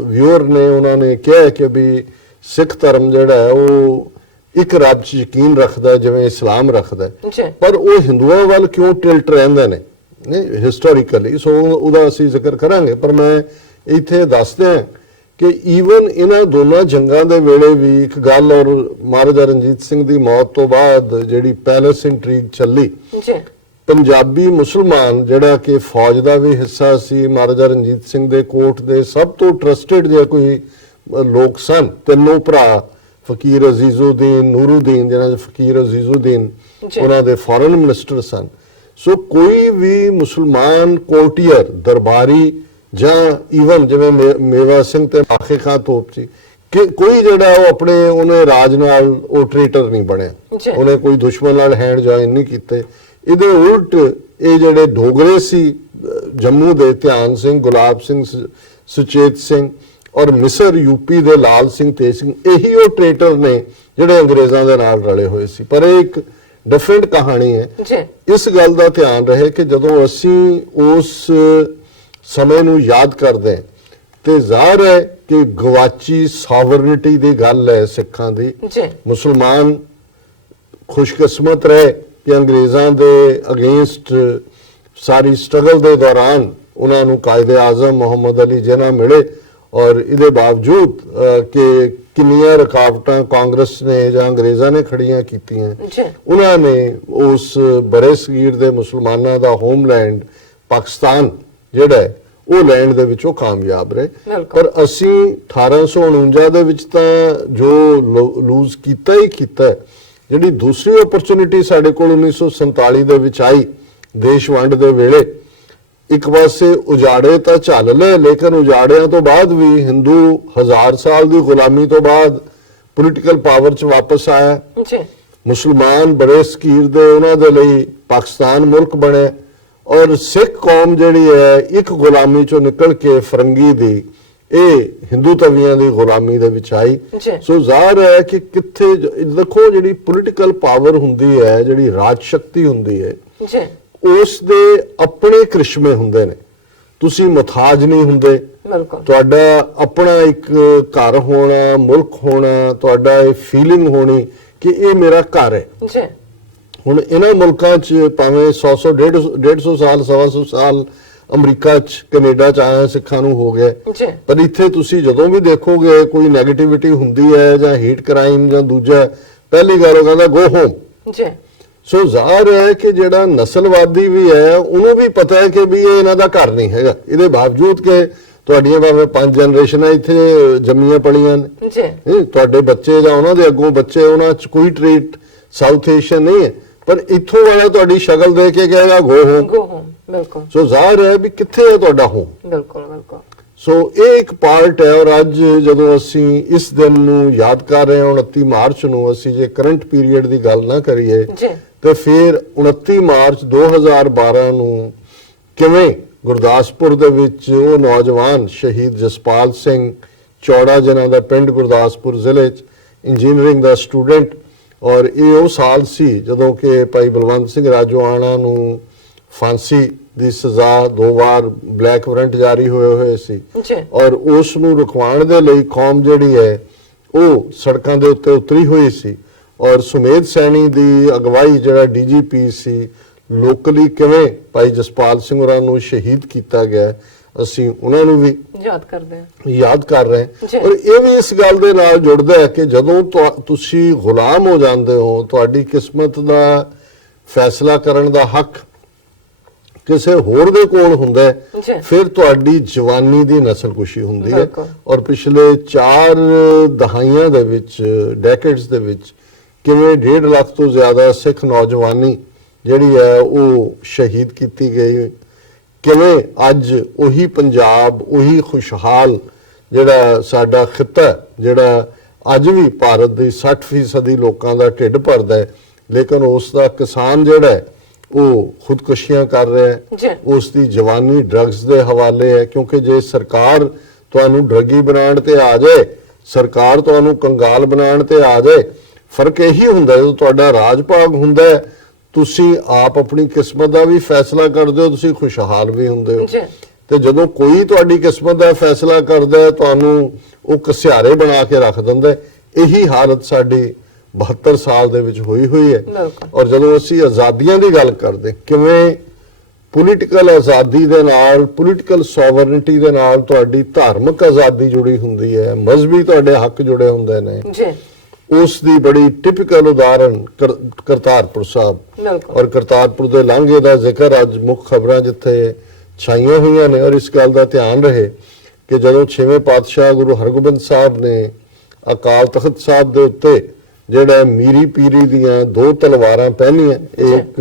ਵਿਊਅਰ ਨੇ, ਉਹਨਾਂ ਨੇ ਕਿਹਾ ਕਿ ਵੀ ਸਿੱਖ ਧਰਮ ਜਿਹੜਾ ਹੈ ਉਹ ਇੱਕ ਰੱਬ 'ਚ ਯਕੀਨ ਰੱਖਦਾ ਹੈ ਜਿਵੇਂ ਇਸਲਾਮ ਰੱਖਦਾ ਹੈ, ਜੀ ਪਰ ਉਹ ਹਿੰਦੂਆਂ ਵੱਲ ਕਿਉਂ ਟਿਲਟ ਰਹਿੰਦੇ ਨੇ ਹਿਸਟੋਰੀਕਲੀ। ਸੋ ਉਹਦਾ ਅਸੀਂ ਜ਼ਿਕਰ ਕਰਾਂਗੇ, ਪਰ ਮੈਂ ਇੱਥੇ ਦੱਸਦਾ ਕਿ ਈਵਨ ਇਹਨਾਂ ਦੋਨਾਂ ਜੰਗਾਂ ਦੇ ਵੇਲੇ ਵੀ ਇੱਕ ਗੱਲ, ਔਰ ਮਹਾਰਾਜਾ ਰਣਜੀਤ ਸਿੰਘ ਦੀ ਮੌਤ ਤੋਂ ਬਾਅਦ ਜਿਹੜੀ ਪੈਲੇਸ ਇੰਟਰੀਗ ਚੱਲੀ, ਜੀ ਪੰਜਾਬੀ ਮੁਸਲਮਾਨ ਜਿਹੜਾ ਕਿ ਫੌਜ ਦਾ ਵੀ ਹਿੱਸਾ ਸੀ, ਮਹਾਰਾਜਾ ਰਣਜੀਤ ਸਿੰਘ ਦੇ ਕੋਰਟ ਦੇ ਸਭ ਤੋਂ ਟਰਸਟਡ ਜੇ ਕੋਈ ਲੋਕ ਸਨ, ਤਿੰਨੋਂ ਭਰਾ ਫਕੀਰ ਅਜ਼ੀਜ਼ੁਦੀਨ, ਨੂਰੁਦੀਨ, ਜਿਹਨਾਂ ਦੇ ਫਕੀਰ ਅਜ਼ੀਜ਼ੁਦੀਨ ਜੀ। ਉਹਨਾਂ ਦੇ ਫੋਰਨ ਮਿਨਿਸਟਰ ਸਨ। ਸੋ ਕੋਈ ਵੀ ਮੁਸਲਮਾਨ ਕੋਰਟੀਅਰ, ਦਰਬਾਰੀ ਜਾਂ ਈਵਨ ਜਿਵੇਂ ਮੇਵਾ ਸਿੰਘ ਤੇ ਆਖੇ ਖਾਂ ਤੋਪ ਸੀ, ਕਿ ਕੋਈ ਜਿਹੜਾ ਉਹ ਆਪਣੇ ਉਹਨੇ ਰਾਜ ਨਾਲ ਉਹ ਟ੍ਰੇਟਰ ਨਹੀਂ ਬਣਿਆ, ਜੀ। ਉਹਨੇ ਕੋਈ ਦੁਸ਼ਮਣ ਨਾਲ ਹੈਂਡ ਜੁਆਇਨ ਨਹੀਂ ਕੀਤੇ। ਇਹਦੇ ਉਲਟ ਇਹ ਜਿਹੜੇ ਡੋਗਰੇ ਸੀ ਜੰਮੂ ਦੇ, ਧਿਆਨ ਸਿੰਘ, ਗੁਲਾਬ ਸਿੰਘ, ਸੁਚੇਤ ਸਿੰਘ ਔਰ ਮਿਸਰ ਯੂਪੀ ਦੇ ਲਾਲ ਸਿੰਘ ਤੇਜ ਸਿੰਘ, ਇਹੀ ਉਹ ਟ੍ਰੇਟਰ ਨੇ ਜਿਹੜੇ ਅੰਗਰੇਜ਼ਾਂ ਦੇ ਨਾਲ ਰਲੇ ਹੋਏ ਸੀ। ਪਰ ਇਹ ਇੱਕ ਡਿਫਰੈਂਟ ਕਹਾਣੀ ਹੈ। ਜੀ ਇਸ ਗੱਲ ਦਾ ਧਿਆਨ ਰਹੇ ਕਿ ਜਦੋਂ ਅਸੀਂ ਉਸ ਸਮੇਂ ਨੂੰ ਯਾਦ ਕਰਦੇ ਹਾਂ ਤੇ ਜ਼ਾਹਰ ਹੈ ਕਿ ਗਵਾਚੀ ਸਾਵਰਨਿਟੀ ਦੀ ਗੱਲ ਹੈ ਸਿੱਖਾਂ ਦੀ। ਜੀ ਮੁਸਲਮਾਨ ਖੁਸ਼ਕਿਸਮਤ ਰਹੇ ਕਿ ਅੰਗਰੇਜ਼ਾਂ ਦੇ ਅਗੇਂਸਟ ਸਾਰੀ ਸਟਰਗਲ ਦੇ ਦੌਰਾਨ ਉਹਨਾਂ ਨੂੰ ਕਾਇਦੇ ਆਜ਼ਮ ਮੁਹੰਮਦ ਅਲੀ ਜਿਨਾ ਮਿਲੇ, ਔਰ ਇਹਦੇ ਬਾਵਜੂਦ ਕਿ ਕਿੰਨੀਆਂ ਰੁਕਾਵਟਾਂ ਕਾਂਗਰਸ ਨੇ ਜਾਂ ਅੰਗਰੇਜ਼ਾਂ ਨੇ ਖੜੀਆਂ ਕੀਤੀਆਂ, ਜੀ ਉਹਨਾਂ ਨੇ ਉਸ ਬਰੇ ਸਗੀਰ ਦੇ ਮੁਸਲਮਾਨਾਂ ਦਾ ਹੋਮਲੈਂਡ ਪਾਕਿਸਤਾਨ ਜਿਹੜਾ ਹੈ ਉਹ ਲੈਂਡ ਦੇ ਵਿੱਚੋਂ ਕਾਮਯਾਬ ਰਹੇ। ਬਿਲਕੁਲ। ਪਰ ਅਸੀਂ 1849 ਦੇ ਵਿੱਚ ਤਾਂ ਜੋ ਲੂਜ਼ ਕੀਤਾ ਹੀ ਕੀਤਾ ਹੈ। ਜਿਹੜੀ ਦੂਸਰੀ ਓਪਰਚੁਨਿਟੀ ਸਾਡੇ ਕੋਲ 1947 ਦੇ ਵਿੱਚ ਆਈ ਦੇਸ਼ ਵੰਡ ਦੇ ਵੇਲੇ, ਇੱਕ ਪਾਸੇ ਉਜਾੜੇ ਤਾਂ ਝੱਲ ਲਏ, ਲੇਕਿਨ ਉਜਾੜਿਆਂ ਤੋਂ ਬਾਅਦ ਵੀ ਹਿੰਦੂ 1000 ਸਾਲ ਦੀ ਗੁਲਾਮੀ ਤੋਂ ਬਾਅਦ ਪੋਲੀਟੀਕਲ ਪਾਵਰ 'ਚ ਵਾਪਸ ਆਇਆ। ਜੀ ਮੁਸਲਮਾਨ ਬੜੇ ਸਕੀਰ ਦੇ ਉਹਨਾਂ ਦੇ ਲਈ ਪਾਕਿਸਤਾਨ ਮੁਲਕ ਬਣਿਆ, ਔਰ ਸਿੱਖ ਕੌਮ ਜਿਹੜੀ ਹੈ ਇੱਕ ਗੁਲਾਮੀ 'ਚੋਂ ਨਿਕਲ ਕੇ ਫਰੰਗੀ ਦੀ ਇਹ ਹਿੰਦੂ ਤਵੀਆਂ ਦੀ ਗੁਲਾਮੀ ਦੇ ਵਿੱਚ ਆਈ। ਜੀ। ਸੋ ਜ਼ਾਹਰ ਹੈ ਕਿ ਕਿੱਥੇ ਦੇਖੋ ਜਿਹੜੀ ਪੋਲੀਟੀਕਲ ਪਾਵਰ ਹੁੰਦੀ ਹੈ, ਜਿਹੜੀ ਰਾਜ ਸ਼ਕਤੀ ਹੁੰਦੀ ਹੈ, ਜੀ ਉਸ ਦੇ ਆਪਣੇ ਕ੍ਰਿਸ਼ਮੇ ਹੁੰਦੇ ਨੇ। ਤੁਸੀਂ ਮੁਤਾਜ ਨਹੀਂ ਹੁੰਦੇ, ਬਿਲਕੁਲ ਤੁਹਾਡਾ ਆਪਣਾ ਇੱਕ ਘਰ ਹੋਣਾ, ਮੁਲਕ ਹੋਣਾ, ਤੁਹਾਡਾ ਇਹ ਫੀਲਿੰਗ ਹੋਣੀ ਕਿ ਇਹ ਮੇਰਾ ਘਰ ਹੈ। ਜੀ ਹੁਣ ਇਹਨਾਂ ਮੁਲਕਾਂ 'ਚ ਭਾਵੇਂ 100 150 ਸਾਲ, 125 ਸਾਲ ਅਮਰੀਕਾ 'ਚ, ਕੈਨੇਡਾ 'ਚ ਆਇਆ ਸਿੱਖਾਂ ਨੂੰ ਹੋ ਗਿਆ, ਜੀ ਪਰ ਇੱਥੇ ਤੁਸੀਂ ਜਦੋਂ ਵੀ ਦੇਖੋਗੇ ਕੋਈ ਨੈਗੇਟਿਵਿਟੀ ਹੁੰਦੀ ਹੈ ਜਾਂ ਹੀਟ ਕ੍ਰਾਈਮ ਜਾਂ ਦੂਜਾ, ਪਹਿਲੀ ਗੱਲ ਉਹ ਕਹਿੰਦਾ ਗੋ ਹੋਮ। ਜੀ ਸੋ ਜ਼ਾਹਰ ਹੈ ਕਿ ਜਿਹੜਾ ਨਸਲਵਾਦੀ ਵੀ ਹੈ ਉਹਨੂੰ ਵੀ ਪਤਾ ਹੈ ਕਿ ਵੀ ਇਹ ਇਹਨਾਂ ਦਾ ਘਰ ਨਹੀਂ ਹੈਗਾ। ਇਹਦੇ ਬਾਵਜੂਦ ਕਿ ਤੁਹਾਡੀਆਂ ਭਾਵੇਂ 5 ਜਨਰੇਸ਼ਨਾਂ ਇੱਥੇ ਜੰਮੀਆਂ ਪਲੀਆਂ ਨੇ, ਜੀ ਤੁਹਾਡੇ ਬੱਚੇ ਜਾਂ ਉਹਨਾਂ ਦੇ ਅੱਗੋਂ ਬੱਚੇ, ਉਹਨਾਂ 'ਚ ਕੋਈ ਟ੍ਰੀਟ ਸਾਊਥ ਏਸ਼ੀਅਨ ਨਹੀਂ ਹੈ, ਪਰ ਇੱਥੋਂ ਵਾਲਾ ਤੁਹਾਡੀ ਸ਼ਕਲ ਦੇਖ ਕੇ ਕਹੇਗਾ ਗੋ ਹੋਮ। ਗੋ ਹੋਮ ਬਿਲਕੁਲ। ਸੋ ਜ਼ਾਹਰ ਹੈ ਵੀ ਕਿੱਥੇ ਹੈ ਤੁਹਾਡਾ ਹੋਮ। ਬਿਲਕੁਲ ਬਿਲਕੁਲ। ਸੋ ਇਹ ਇੱਕ ਪਾਰਟ ਹੈ। ਔਰ ਅੱਜ ਜਦੋਂ ਅਸੀਂ ਇਸ ਦਿਨ ਨੂੰ ਯਾਦ ਕਰ ਰਹੇ ਹਾਂ 29 ਮਾਰਚ ਨੂੰ, ਅਸੀਂ ਜੇ ਕਰੰਟ ਪੀਰੀਅਡ ਦੀ ਗੱਲ ਨਾ ਕਰੀਏ ਜੀ ਤੇ ਫਿਰ 29 ਮਾਰਚ 2012 ਨੂੰ ਕਿਵੇਂ ਗੁਰਦਾਸਪੁਰ ਦੇ ਵਿੱਚ ਉਹ ਨੌਜਵਾਨ ਸ਼ਹੀਦ ਜਸਪਾਲ ਸਿੰਘ ਚੌੜਾ, ਜਿਨ੍ਹਾਂ ਦਾ ਪਿੰਡ ਗੁਰਦਾਸਪੁਰ ਜ਼ਿਲ੍ਹੇ 'ਚ ਇੰਜੀਨੀਅਰਿੰਗ ਦਾ ਸਟੂਡੈਂਟ, ਔਰ ਇਹ ਉਹ ਸਾਲ ਸੀ ਜਦੋਂ ਕਿ ਭਾਈ ਬਲਵੰਤ ਸਿੰਘ ਰਾਜੋਆਣਾ ਨੂੰ ਫਾਂਸੀ ਦੀ ਸਜ਼ਾ 2 ਵਾਰ ਬਲੈਕ ਵਾਰੰਟ ਜਾਰੀ ਹੋਏ ਸੀ, ਜੀ ਔਰ ਉਸ ਨੂੰ ਰੁਕਵਾਉਣ ਦੇ ਲਈ ਕੌਮ ਜਿਹੜੀ ਹੈ ਉਹ ਸੜਕਾਂ ਦੇ ਉੱਤੇ ਉਤਰੀ ਹੋਈ ਸੀ। ਔਰ ਸੁਮੇਧ ਸੈਣੀ ਦੀ ਅਗਵਾਈ ਜਿਹੜਾ ਡੀਜੀਪੀ ਸੀ, ਲੋਕਲੀ ਕਿਵੇਂ ਭਾਈ ਜਸਪਾਲ ਸਿੰਘ ਹੋਰਾਂ ਨੂੰ ਸ਼ਹੀਦ ਕੀਤਾ ਗਿਆ, ਅਸੀਂ ਉਹਨਾਂ ਨੂੰ ਵੀ ਯਾਦ ਕਰਦੇ ਹਾਂ, ਯਾਦ ਕਰ ਰਹੇ ਜੀ। ਹਾਂ। ਔਰ ਇਹ ਵੀ ਇਸ ਗੱਲ ਦੇ ਨਾਲ ਜੁੜਦਾ ਹੈ ਕਿ ਜਦੋਂ ਤੁਸੀਂ ਗੁਲਾਮ ਹੋ ਜਾਂਦੇ ਹੋ, ਤੁਹਾਡੀ ਕਿਸਮਤ ਦਾ ਫੈਸਲਾ ਕਰਨ ਦਾ ਹੱਕ ਕਿਸੇ ਹੋਰ ਦੇ ਕੋਲ ਹੁੰਦਾ ਹੈ, ਜੀ। ਫਿਰ ਤੁਹਾਡੀ ਜਵਾਨੀ ਦੀ ਨਸਲਕੁਸ਼ੀ ਹੁੰਦੀ ਹੈ। ਬਿਲਕੁਲ। ਔਰ ਪਿਛਲੇ 4 ਦਹਾਈਆਂ ਦੇ ਵਿੱਚ, ਡੈਕੇਡਸ ਦੇ ਵਿੱਚ, ਕਿਵੇਂ 1.5 ਲੱਖ ਤੋਂ ਜ਼ਿਆਦਾ ਸਿੱਖ ਨੌਜਵਾਨੀ ਜਿਹੜੀ ਹੈ ਉਹ ਸ਼ਹੀਦ ਕੀਤੀ ਗਈ। ਕਿਵੇਂ ਅੱਜ ਉਹੀ ਪੰਜਾਬ, ਉਹੀ ਖੁਸ਼ਹਾਲ ਜਿਹੜਾ ਸਾਡਾ ਖਿੱਤਾ, ਜਿਹੜਾ ਅੱਜ ਵੀ ਭਾਰਤ ਦੀ 60% ਲੋਕਾਂ ਦਾ ਢਿੱਡ ਭਰਦਾ ਹੈ, ਲੇਕਿਨ ਉਸ ਦਾ ਕਿਸਾਨ ਜਿਹੜਾ ਹੈ ਉਹ ਖੁਦਕੁਸ਼ੀਆਂ ਕਰ ਰਿਹਾ ਹੈ, ਉਸ ਦੀ ਜਵਾਨੀ ਡਰੱਗਸ ਦੇ ਹਵਾਲੇ ਹੈ। ਕਿਉਂਕਿ ਜੇ ਸਰਕਾਰ ਤੁਹਾਨੂੰ ਡਰੱਗੀ ਬਣਾਉਣ ਤੇ ਆ ਜਾਏ, ਸਰਕਾਰ ਤੁਹਾਨੂੰ ਕੰਗਾਲ ਬਣਾਉਣ ਤੇ ਆ ਜਾਏ, ਫਰਕ ਇਹੀ ਹੁੰਦਾ ਜਦੋਂ ਤੁਹਾਡਾ ਰਾਜ ਭਾਗ ਹੁੰਦਾ ਹੈ, ਤੁਸੀਂ ਆਪ ਆਪਣੀ ਕਿਸਮਤ ਦਾ ਵੀ ਫੈਸਲਾ ਕਰਦੇ ਹੋ, ਤੁਸੀਂ ਖੁਸ਼ਹਾਲ ਵੀ ਹੁੰਦੇ ਹੋ। ਤੇ ਜਦੋਂ ਕੋਈ ਤੁਹਾਡੀ ਕਿਸਮਤ ਦਾ ਫੈਸਲਾ ਕਰਦਾ ਹੈ, ਤੁਹਾਨੂੰ ਉਹ ਘਸਿਆਰੇ ਬਣਾ ਕੇ ਰੱਖ ਦਿੰਦਾ ਹੈ। ਇਹੀ ਹਾਲਤ ਸਾਡੀ 72 ਸਾਲ ਦੇ ਵਿੱਚ ਹੋਈ ਹੈ। ਔਰ ਜਦੋਂ ਅਸੀਂ ਆਜ਼ਾਦੀਆਂ ਦੀ ਗੱਲ ਕਰਦੇ, ਕਿਵੇਂ ਪੋਲੀਟੀਕਲ ਆਜ਼ਾਦੀ ਦੇ ਨਾਲ, ਪੋਲੀਟੀਕਲ ਸੋਵਰਨਿਟੀ ਦੇ ਨਾਲ ਤੁਹਾਡੀ ਧਾਰਮਿਕ ਆਜ਼ਾਦੀ ਜੁੜੀ ਹੁੰਦੀ ਹੈ, ਮਜ਼ਹਬੀ ਤੁਹਾਡੇ ਹੱਕ ਜੁੜੇ ਹੁੰਦੇ ਨੇ, ਉਸ ਦੀ ਬੜੀ ਟਿਪੀਕਲ ਉਦਾਹਰਣ ਕਰਤਾਰਪੁਰ ਸਾਹਿਬ। ਔਰ ਕਰਤਾਰਪੁਰ ਦੇ ਲਾਂਘੇ ਦਾ ਜ਼ਿਕਰ ਅੱਜ ਮੁੱਖ ਖਬਰਾਂ ਜਿੱਥੇ ਛਾਈਆਂ ਹੋਈਆਂ ਨੇ। ਔਰ ਇਸ ਗੱਲ ਦਾ ਧਿਆਨ ਰਹੇ ਕਿ ਜਦੋਂ 6ਵੇਂ ਪਾਤਸ਼ਾਹ ਗੁਰੂ ਹਰਗੋਬਿੰਦ ਸਾਹਿਬ ਨੇ ਅਕਾਲ ਤਖਤ ਸਾਹਿਬ ਦੇ ਉੱਤੇ ਜਿਹੜਾ ਮੀਰੀ ਪੀਰੀ ਦੀਆਂ 2 ਤਲਵਾਰਾਂ ਪਹਿਨੀਆਂ, ਇੱਕ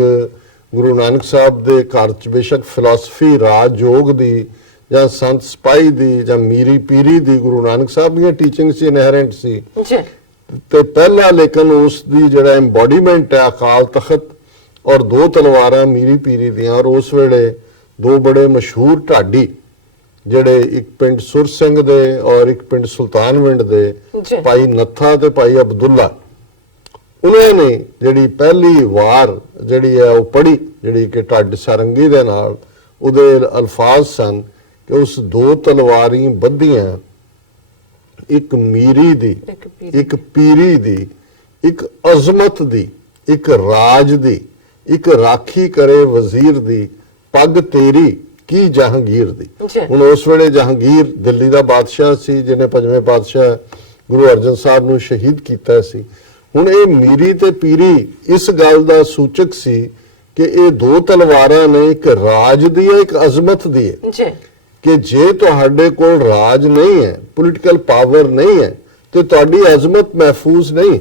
ਗੁਰੂ ਨਾਨਕ ਸਾਹਿਬ ਦੇ ਘਰ 'ਚ ਬੇਸ਼ੱਕ ਫਿਲਾਸਫੀ ਰਾਜ ਯੋਗ ਦੀ ਜਾਂ ਸੰਤ ਸਪਾਈ ਦੀ ਜਾਂ ਮੀਰੀ ਪੀਰੀ ਦੀ ਗੁਰੂ ਨਾਨਕ ਸਾਹਿਬ ਦੀਆਂ ਟੀਚਿੰਗ ਸੀ, ਇਨਹੈਰੈਂਟ ਸੀ, ਤੇ ਪਹਿਲਾ ਲੇਕਿਨ ਉਸ ਦੀ ਜਿਹੜਾ ਐਮਬੋਡੀਮੈਂਟ ਹੈ ਅਕਾਲ ਤਖਤ ਔਰ 2 ਤਲਵਾਰਾਂ ਮੀਰੀ ਪੀਰੀ ਦੀਆਂ। ਔਰ ਉਸ ਵੇਲੇ 2 ਬੜੇ ਮਸ਼ਹੂਰ ਢਾਡੀ ਜਿਹੜੇ ਇੱਕ ਪਿੰਡ ਸੁਰ ਸਿੰਘ ਦੇ ਔਰ ਇੱਕ ਪਿੰਡ ਸੁਲਤਾਨਵਿੰਡ ਦੇ, ਭਾਈ ਨੱਥਾ ਤੇ ਭਾਈ ਅਬਦੁੱਲਾ, ਉਹਨਾਂ ਨੇ ਜਿਹੜੀ ਪਹਿਲੀ ਵਾਰ ਜਿਹੜੀ ਹੈ ਉਹ ਪੜ੍ਹੀ, ਜਿਹੜੀ ਕਿ ਢੱਡ ਸਾਰੰਗੀ ਦੇ ਨਾਲ ਉਹਦੇ ਅਲਫਾਜ਼ ਸਨ ਕਿ ਉਸ 2 ਤਲਵਾਰੀ ਬੱਧੀਆਂ, ਇੱਕ ਮੀਰੀ ਦੀ, ਇੱਕ ਪੀਰੀ ਦੀ, ਇੱਕ ਅਜ਼ਮਤ ਦੀ, ਇੱਕ ਰਾਜ ਦੀ, ਇੱਕ ਰਾਖੀ ਕਰੇ ਵਜ਼ੀਰ ਦੀ, ਪੱਗ ਤੇਰੀ ਕੀ ਜਹਾਂਗੀਰ ਦੀ। ਹੁਣ ਉਸ ਵੇਲੇ ਜਹਾਂਗੀਰ ਦਿੱਲੀ ਦਾ ਬਾਦਸ਼ਾਹ ਸੀ, ਜਿਹਨੇ 5ਵੇਂ ਪਾਤਸ਼ਾਹ ਗੁਰੂ ਅਰਜਨ ਸਾਹਿਬ ਨੂੰ ਸ਼ਹੀਦ ਕੀਤਾ ਸੀ। ਹੁਣ ਇਹ ਮੀਰੀ ਤੇ ਪੀਰੀ ਇਸ ਗੱਲ ਦਾ ਸੂਚਕ ਸੀ ਕਿ ਇਹ 2 ਤਲਵਾਰਾਂ ਨੇ, ਇੱਕ ਰਾਜ ਦੀ ਹੈ, ਇੱਕ ਅਜ਼ਮਤ ਦੀ ਹੈ, ਕਿ ਜੇ ਤੁਹਾਡੇ ਕੋਲ ਰਾਜ ਨਹੀਂ ਹੈ, ਪੋਲੀਟੀਕਲ ਪਾਵਰ ਨਹੀਂ ਹੈ, ਤੇ ਤੁਹਾਡੀ ਅਜ਼ਮਤ ਮਹਿਫੂਜ਼ ਨਹੀਂ,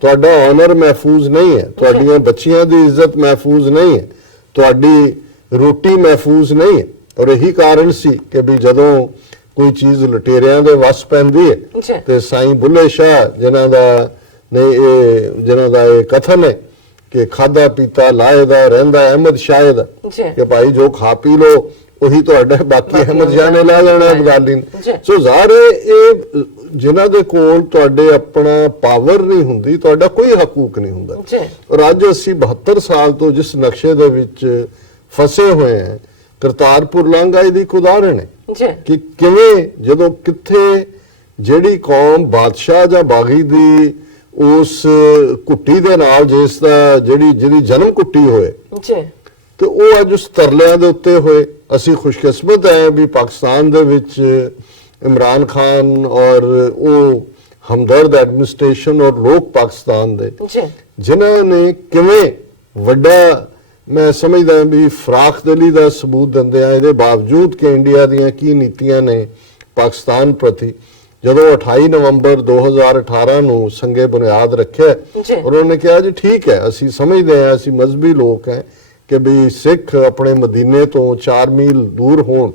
ਤੁਹਾਡਾ ਆਨਰ ਮਹਿਫੂਜ਼ ਨਹੀਂ ਹੈ, ਤੁਹਾਡੀਆਂ ਬੱਚੀਆਂ ਦੀ ਇੱਜ਼ਤ ਮਹਿਫੂਜ਼ ਨਹੀਂ ਹੈ, ਤੁਹਾਡੀ ਰੋਟੀ ਮਹਿਫੂਜ਼ ਨਹੀਂ ਹੈ। ਔਰ ਇਹੀ ਕਾਰਨ ਸੀ ਕਿ ਵੀ ਜਦੋਂ ਕੋਈ ਚੀਜ਼ ਲੁਟੇਰਿਆਂ ਦੇ ਵਸ ਪੈਂਦੀ ਹੈ ਤੇ ਸਾਈਂ ਬੁੱਲੇ ਸ਼ਾਹ ਜਿਨ੍ਹਾਂ ਦਾ ਇਹ ਕਥਨ ਹੈ ਕਿ ਖਾਦਾ ਪੀਤਾ ਲਾਇਦਾ ਰਹਿੰਦਾ ਅਹਿਮਦ ਸ਼ਾਹ ਦਾ, ਕਿ ਭਾਈ ਜੋ ਖਾ ਪੀ ਲੋ ਉਹੀ ਤੁਹਾਡਾ, ਬਾਕੀ ਅਹਿਮਦ ਸ਼ਾਹ ਨੇ ਲੈ ਜਾਣਾ ਅਬਦਾਲੀ ਨੇ। ਸੋ ਜ਼ਾਹਰ ਇਹ ਜਿਨ੍ਹਾਂ ਦੇ ਕੋਲ ਤੁਹਾਡੇ ਆਪਣਾ ਪਾਵਰ ਨਹੀਂ ਹੁੰਦੀ, ਤੁਹਾਡਾ ਕੋਈ ਹਕੂਕ ਨਹੀਂ ਹੁੰਦਾ। ਔਰ ਅੱਜ ਅਸੀਂ 72 ਸਾਲ ਤੋਂ ਜਿਸ ਨਕਸ਼ੇ ਦੇ ਵਿੱਚ ਫਸੇ ਹੋਏ ਹਾਂ, ਕਰਤਾਰਪੁਰ ਲਾਂਘਾ ਇਹਦੀ ਇੱਕ ਉਦਾਹਰਣ ਹੈ ਕਿ ਕਿਵੇਂ ਜਦੋਂ ਕਿੱਥੇ ਜਿਹੜੀ ਕੌਮ ਬਾਦਸ਼ਾਹ ਜਾਂ ਬਾਗੀ ਦੀ ਉਸ ਕੁੱਟੀ ਦੇ ਨਾਲ ਜਿਸ ਦਾ ਜਿਹਦੀ ਜਨਮ ਕੁੱਟੀ ਹੋਏ, ਤੇ ਉਹ ਅੱਜ ਉਸ ਤਰਲਿਆਂ ਦੇ ਉੱਤੇ ਹੋਏ। ਅਸੀਂ ਖੁਸ਼ਕਿਸਮਤ ਹੈ ਵੀ ਪਾਕਿਸਤਾਨ ਦੇ ਵਿੱਚ ਇਮਰਾਨ ਖਾਨ ਔਰ ਉਹ ਹਮਦਰਦ ਐਡਮਿਨਿਸਟ੍ਰੇਸ਼ਨ ਔਰ ਲੋਕ ਪਾਕਿਸਤਾਨ ਦੇ, ਜਿਨ੍ਹਾਂ ਨੇ ਕਿਵੇਂ ਵੱਡਾ, ਮੈਂ ਸਮਝਦਾ ਵੀ ਫਰਾਖ ਦਿਲੀ ਦਾ ਸਬੂਤ ਦਿੰਦੇ ਆ, ਇਹਦੇ ਬਾਵਜੂਦ ਕਿ ਇੰਡੀਆ ਦੀਆਂ ਕੀ ਨੀਤੀਆਂ ਨੇ ਪਾਕਿਸਤਾਨ ਪ੍ਰਤੀ। ਜਦੋਂ 28 ਨਵੰਬਰ 2018 ਨੂੰ ਸੰਗੇ ਬੁਨਿਆਦ ਰੱਖਿਆ, ਉਹਨਾਂ ਨੇ ਕਿਹਾ ਜੀ ਠੀਕ ਹੈ, ਅਸੀਂ ਸਮਝਦੇ ਹਾਂ, ਅਸੀਂ ਮਜ਼ਹਬੀ ਲੋਕ ਹੈ ਕਿ ਵੀ ਸਿੱਖ ਆਪਣੇ ਮਦੀਨੇ ਤੋਂ 4 ਮੀਲ ਦੂਰ ਹੋਣ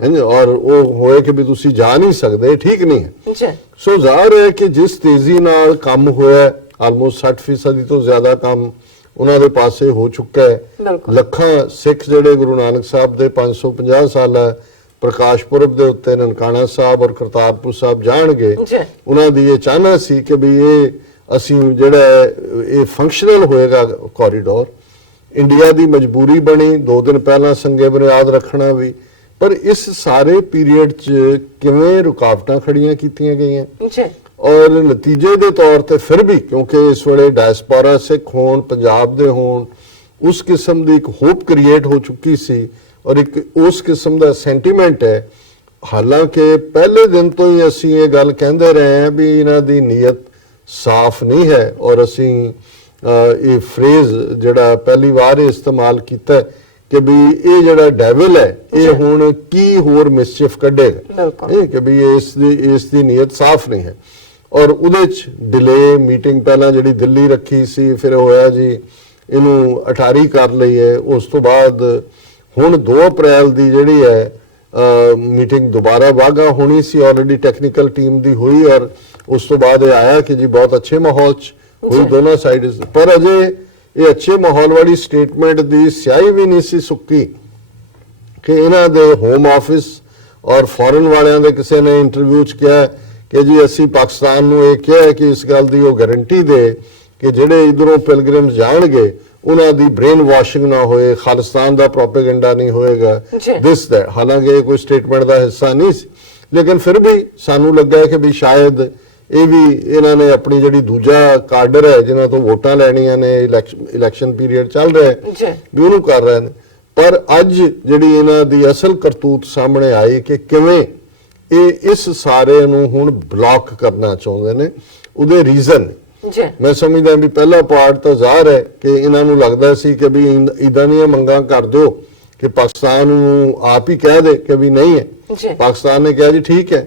ਔਰ ਉਹ ਹੋਏ ਕਿ ਵੀ ਤੁਸੀਂ ਜਾ ਨਹੀਂ ਸਕਦੇ, ਠੀਕ ਨਹੀਂ ਹੈ। ਸੋ ਜ਼ਾਹਰ ਹੈ ਕਿ ਜਿਸ ਤੇਜ਼ੀ ਨਾਲ ਕੰਮ ਹੋਇਆ, ਆਲਮੋਸਟ 60% ਤੋਂ ਜ਼ਿਆਦਾ ਕੰਮ ਉਹਨਾਂ ਦੇ ਪਾਸੇ ਹੋ ਚੁੱਕਾ ਹੈ। ਲੱਖਾਂ ਸਿੱਖ ਜਿਹੜੇ ਗੁਰੂ ਨਾਨਕ ਸਾਹਿਬ ਦੇ 550 ਸਾਲਾ ਪ੍ਰਕਾਸ਼ ਪੁਰਬ ਦੇ ਉੱਤੇ ਨਨਕਾਣਾ ਸਾਹਿਬ ਔਰ ਕਰਤਾਰਪੁਰ ਸਾਹਿਬ ਜਾਣਗੇ। ਉਹਨਾਂ ਦੀ ਇਹ ਚਾਹਨਾ ਸੀ ਕਿ ਵੀ ਇਹ ਅਸੀਂ ਜਿਹੜਾ ਇਹ ਫੰਕਸ਼ਨਲ ਹੋਏਗਾ ਕੋਰੀਡੋਰ। ਇੰਡੀਆ ਦੀ ਮਜਬੂਰੀ ਬਣੀ 2 ਦਿਨ ਪਹਿਲਾਂ ਸੰਗੇ ਬੁਨਿਆਦ ਰੱਖਣਾ ਵੀ, ਪਰ ਇਸ ਸਾਰੇ ਪੀਰੀਅਡ 'ਚ ਕਿਵੇਂ ਰੁਕਾਵਟਾਂ ਖੜੀਆਂ ਕੀਤੀਆਂ ਗਈਆਂ ਔਰ ਨਤੀਜੇ ਦੇ ਤੌਰ ਤੇ ਫਿਰ ਵੀ, ਕਿਉਂਕਿ ਇਸ ਵੇਲੇ ਡਾਇਸਪੋਰਾ ਸਿੱਖ ਹੋਣ, ਪੰਜਾਬ ਦੇ ਹੋਣ, ਉਸ ਕਿਸਮ ਦੀ ਇੱਕ ਹੋਪ ਕ੍ਰੀਏਟ ਹੋ ਚੁੱਕੀ ਸੀ ਔਰ ਇੱਕ ਉਸ ਕਿਸਮ ਦਾ ਸੈਂਟੀਮੈਂਟ ਹੈ। ਹਾਲਾਂਕਿ ਪਹਿਲੇ ਦਿਨ ਤੋਂ ਹੀ ਅਸੀਂ ਇਹ ਗੱਲ ਕਹਿੰਦੇ ਰਹੇ ਹਾਂ ਵੀ ਇਹਨਾਂ ਦੀ ਨੀਅਤ ਸਾਫ਼ ਨਹੀਂ ਹੈ ਔਰ ਅਸੀਂ ਇਹ ਫਰੇਜ਼ ਜਿਹੜਾ ਪਹਿਲੀ ਵਾਰ ਇਸਤੇਮਾਲ ਕੀਤਾ ਕਿ ਵੀ ਇਹ ਜਿਹੜਾ ਡੈਵਲ ਹੈ ਇਹ ਹੁਣ ਕੀ ਹੋਰ ਮਿਸਚੀਫ ਕੱਢੇਗਾ, ਇਹ ਕਿ ਵੀ ਇਸ ਦੀ ਨੀਅਤ ਸਾਫ਼ ਨਹੀਂ ਹੈ। ਔਰ ਉਹਦੇ ਚ ਡਿਲੇ ਮੀਟਿੰਗ ਪਹਿਲਾਂ ਜਿਹੜੀ ਦਿੱਲੀ ਰੱਖੀ ਸੀ, ਫਿਰ ਹੋਇਆ ਜੀ ਇਹਨੂੰ ਅਟਾਰੀ ਕਰ ਲਈ ਹੈ। ਉਸ ਤੋਂ ਬਾਅਦ ਹੁਣ 2 ਅਪ੍ਰੈਲ ਦੀ ਜਿਹੜੀ ਹੈ ਮੀਟਿੰਗ ਦੁਬਾਰਾ ਵਾਗਾ ਹੋਣੀ ਸੀ, ਆਲਰੇਡੀ ਟੈਕਨੀਕਲ ਟੀਮ ਦੀ ਹੋਈ, ਔਰ ਉਸ ਤੋਂ ਬਾਅਦ ਇਹ ਆਇਆ ਕਿ ਜੀ ਬਹੁਤ ਅੱਛੇ ਮਾਹੌਲ 'ਚ ਹੋਈ ਦੋਨੋਂ ਸਾਈਡਸ। ਪਰ ਅਜੇ ਇਹ ਅੱਛੇ ਮਾਹੌਲ ਵਾਲੀ ਸਟੇਟਮੈਂਟ ਦੀ ਸਿਆਹੀ ਵੀ ਨਹੀਂ ਸੀ ਸੁੱਕੀ ਕਿ ਇਹਨਾਂ ਦੇ ਹੋਮ ਆਫਿਸ ਔਰ ਫੋਰਨ ਵਾਲਿਆਂ ਦੇ ਕਿਸੇ ਨੇ ਇੰਟਰਵਿਊ 'ਚ ਕਿਹਾ ਕਿ ਜੀ ਅਸੀਂ ਪਾਕਿਸਤਾਨ ਨੂੰ ਇਹ ਕਿਹਾ ਕਿ ਇਸ ਗੱਲ ਦੀ ਉਹ ਗਾਰੰਟੀ ਦੇ ਕਿ ਜਿਹੜੇ ਇਧਰੋਂ ਪਿਲਗ੍ਰਿਮਸ ਜਾਣਗੇ ਉਹਨਾਂ ਦੀ ਬ੍ਰੇਨ ਵਾਸ਼ਿੰਗ ਨਾ ਹੋਏ, ਖਾਲਿਸਤਾਨ ਦਾ ਪ੍ਰੋਪੇਗੈਂਡਾ ਨਹੀਂ ਹੋਏਗਾ, ਦਿਸ ਦੈਟ। ਹਾਲਾਂਕਿ ਇਹ ਕੋਈ ਸਟੇਟਮੈਂਟ ਦਾ ਹਿੱਸਾ ਨਹੀਂ ਸੀ, ਲੇਕਿਨ ਫਿਰ ਵੀ ਸਾਨੂੰ ਲੱਗਾ ਕਿ ਵੀ ਸ਼ਾਇਦ ਇਹ ਵੀ ਇਹਨਾਂ ਨੇ ਆਪਣੀ ਜਿਹੜੀ ਦੂਜਾ ਕਾਡਰ ਹੈ ਜਿਨ੍ਹਾਂ ਤੋਂ ਵੋਟਾਂ ਲੈਣੀਆਂ ਨੇ, ਇਲੈਕਸ਼ਨ ਪੀਰੀਅਡ ਚੱਲ ਰਿਹਾ ਹੈ ਵੀ ਉਹਨੂੰ ਕਰ ਰਹੇ ਨੇ। ਪਰ ਅੱਜ ਜਿਹੜੀ ਇਹਨਾਂ ਦੀ ਅਸਲ ਕਰਤੂਤ ਸਾਹਮਣੇ ਆਈ ਕਿ ਕਿਵੇਂ ਇਹ ਇਸ ਸਾਰੇ ਨੂੰ ਹੁਣ ਬਲੌਕ ਕਰਨਾ ਚਾਹੁੰਦੇ ਨੇ। ਉਹਦੇ ਰੀਜ਼ਨ ਮੈਂ ਸਮਝਦਾ ਵੀ ਪਹਿਲਾ ਪਾਰਟ ਤਾਂ ਜ਼ਾਹਰ ਹੈ ਕਿ ਇਹਨਾਂ ਨੂੰ ਲੱਗਦਾ ਸੀ ਕਿ ਵੀ ਇਦਾਂ ਦੀਆਂ ਮੰਗਾਂ ਕਰ ਦਿਓ ਕਿ ਪਾਕਿਸਤਾਨ ਨੂੰ ਆਪ ਹੀ ਕਹਿ ਦੇ ਕਿ ਵੀ ਨਹੀਂ ਹੈ। ਪਾਕਿਸਤਾਨ ਨੇ ਕਿਹਾ ਜੀ ਠੀਕ ਹੈ,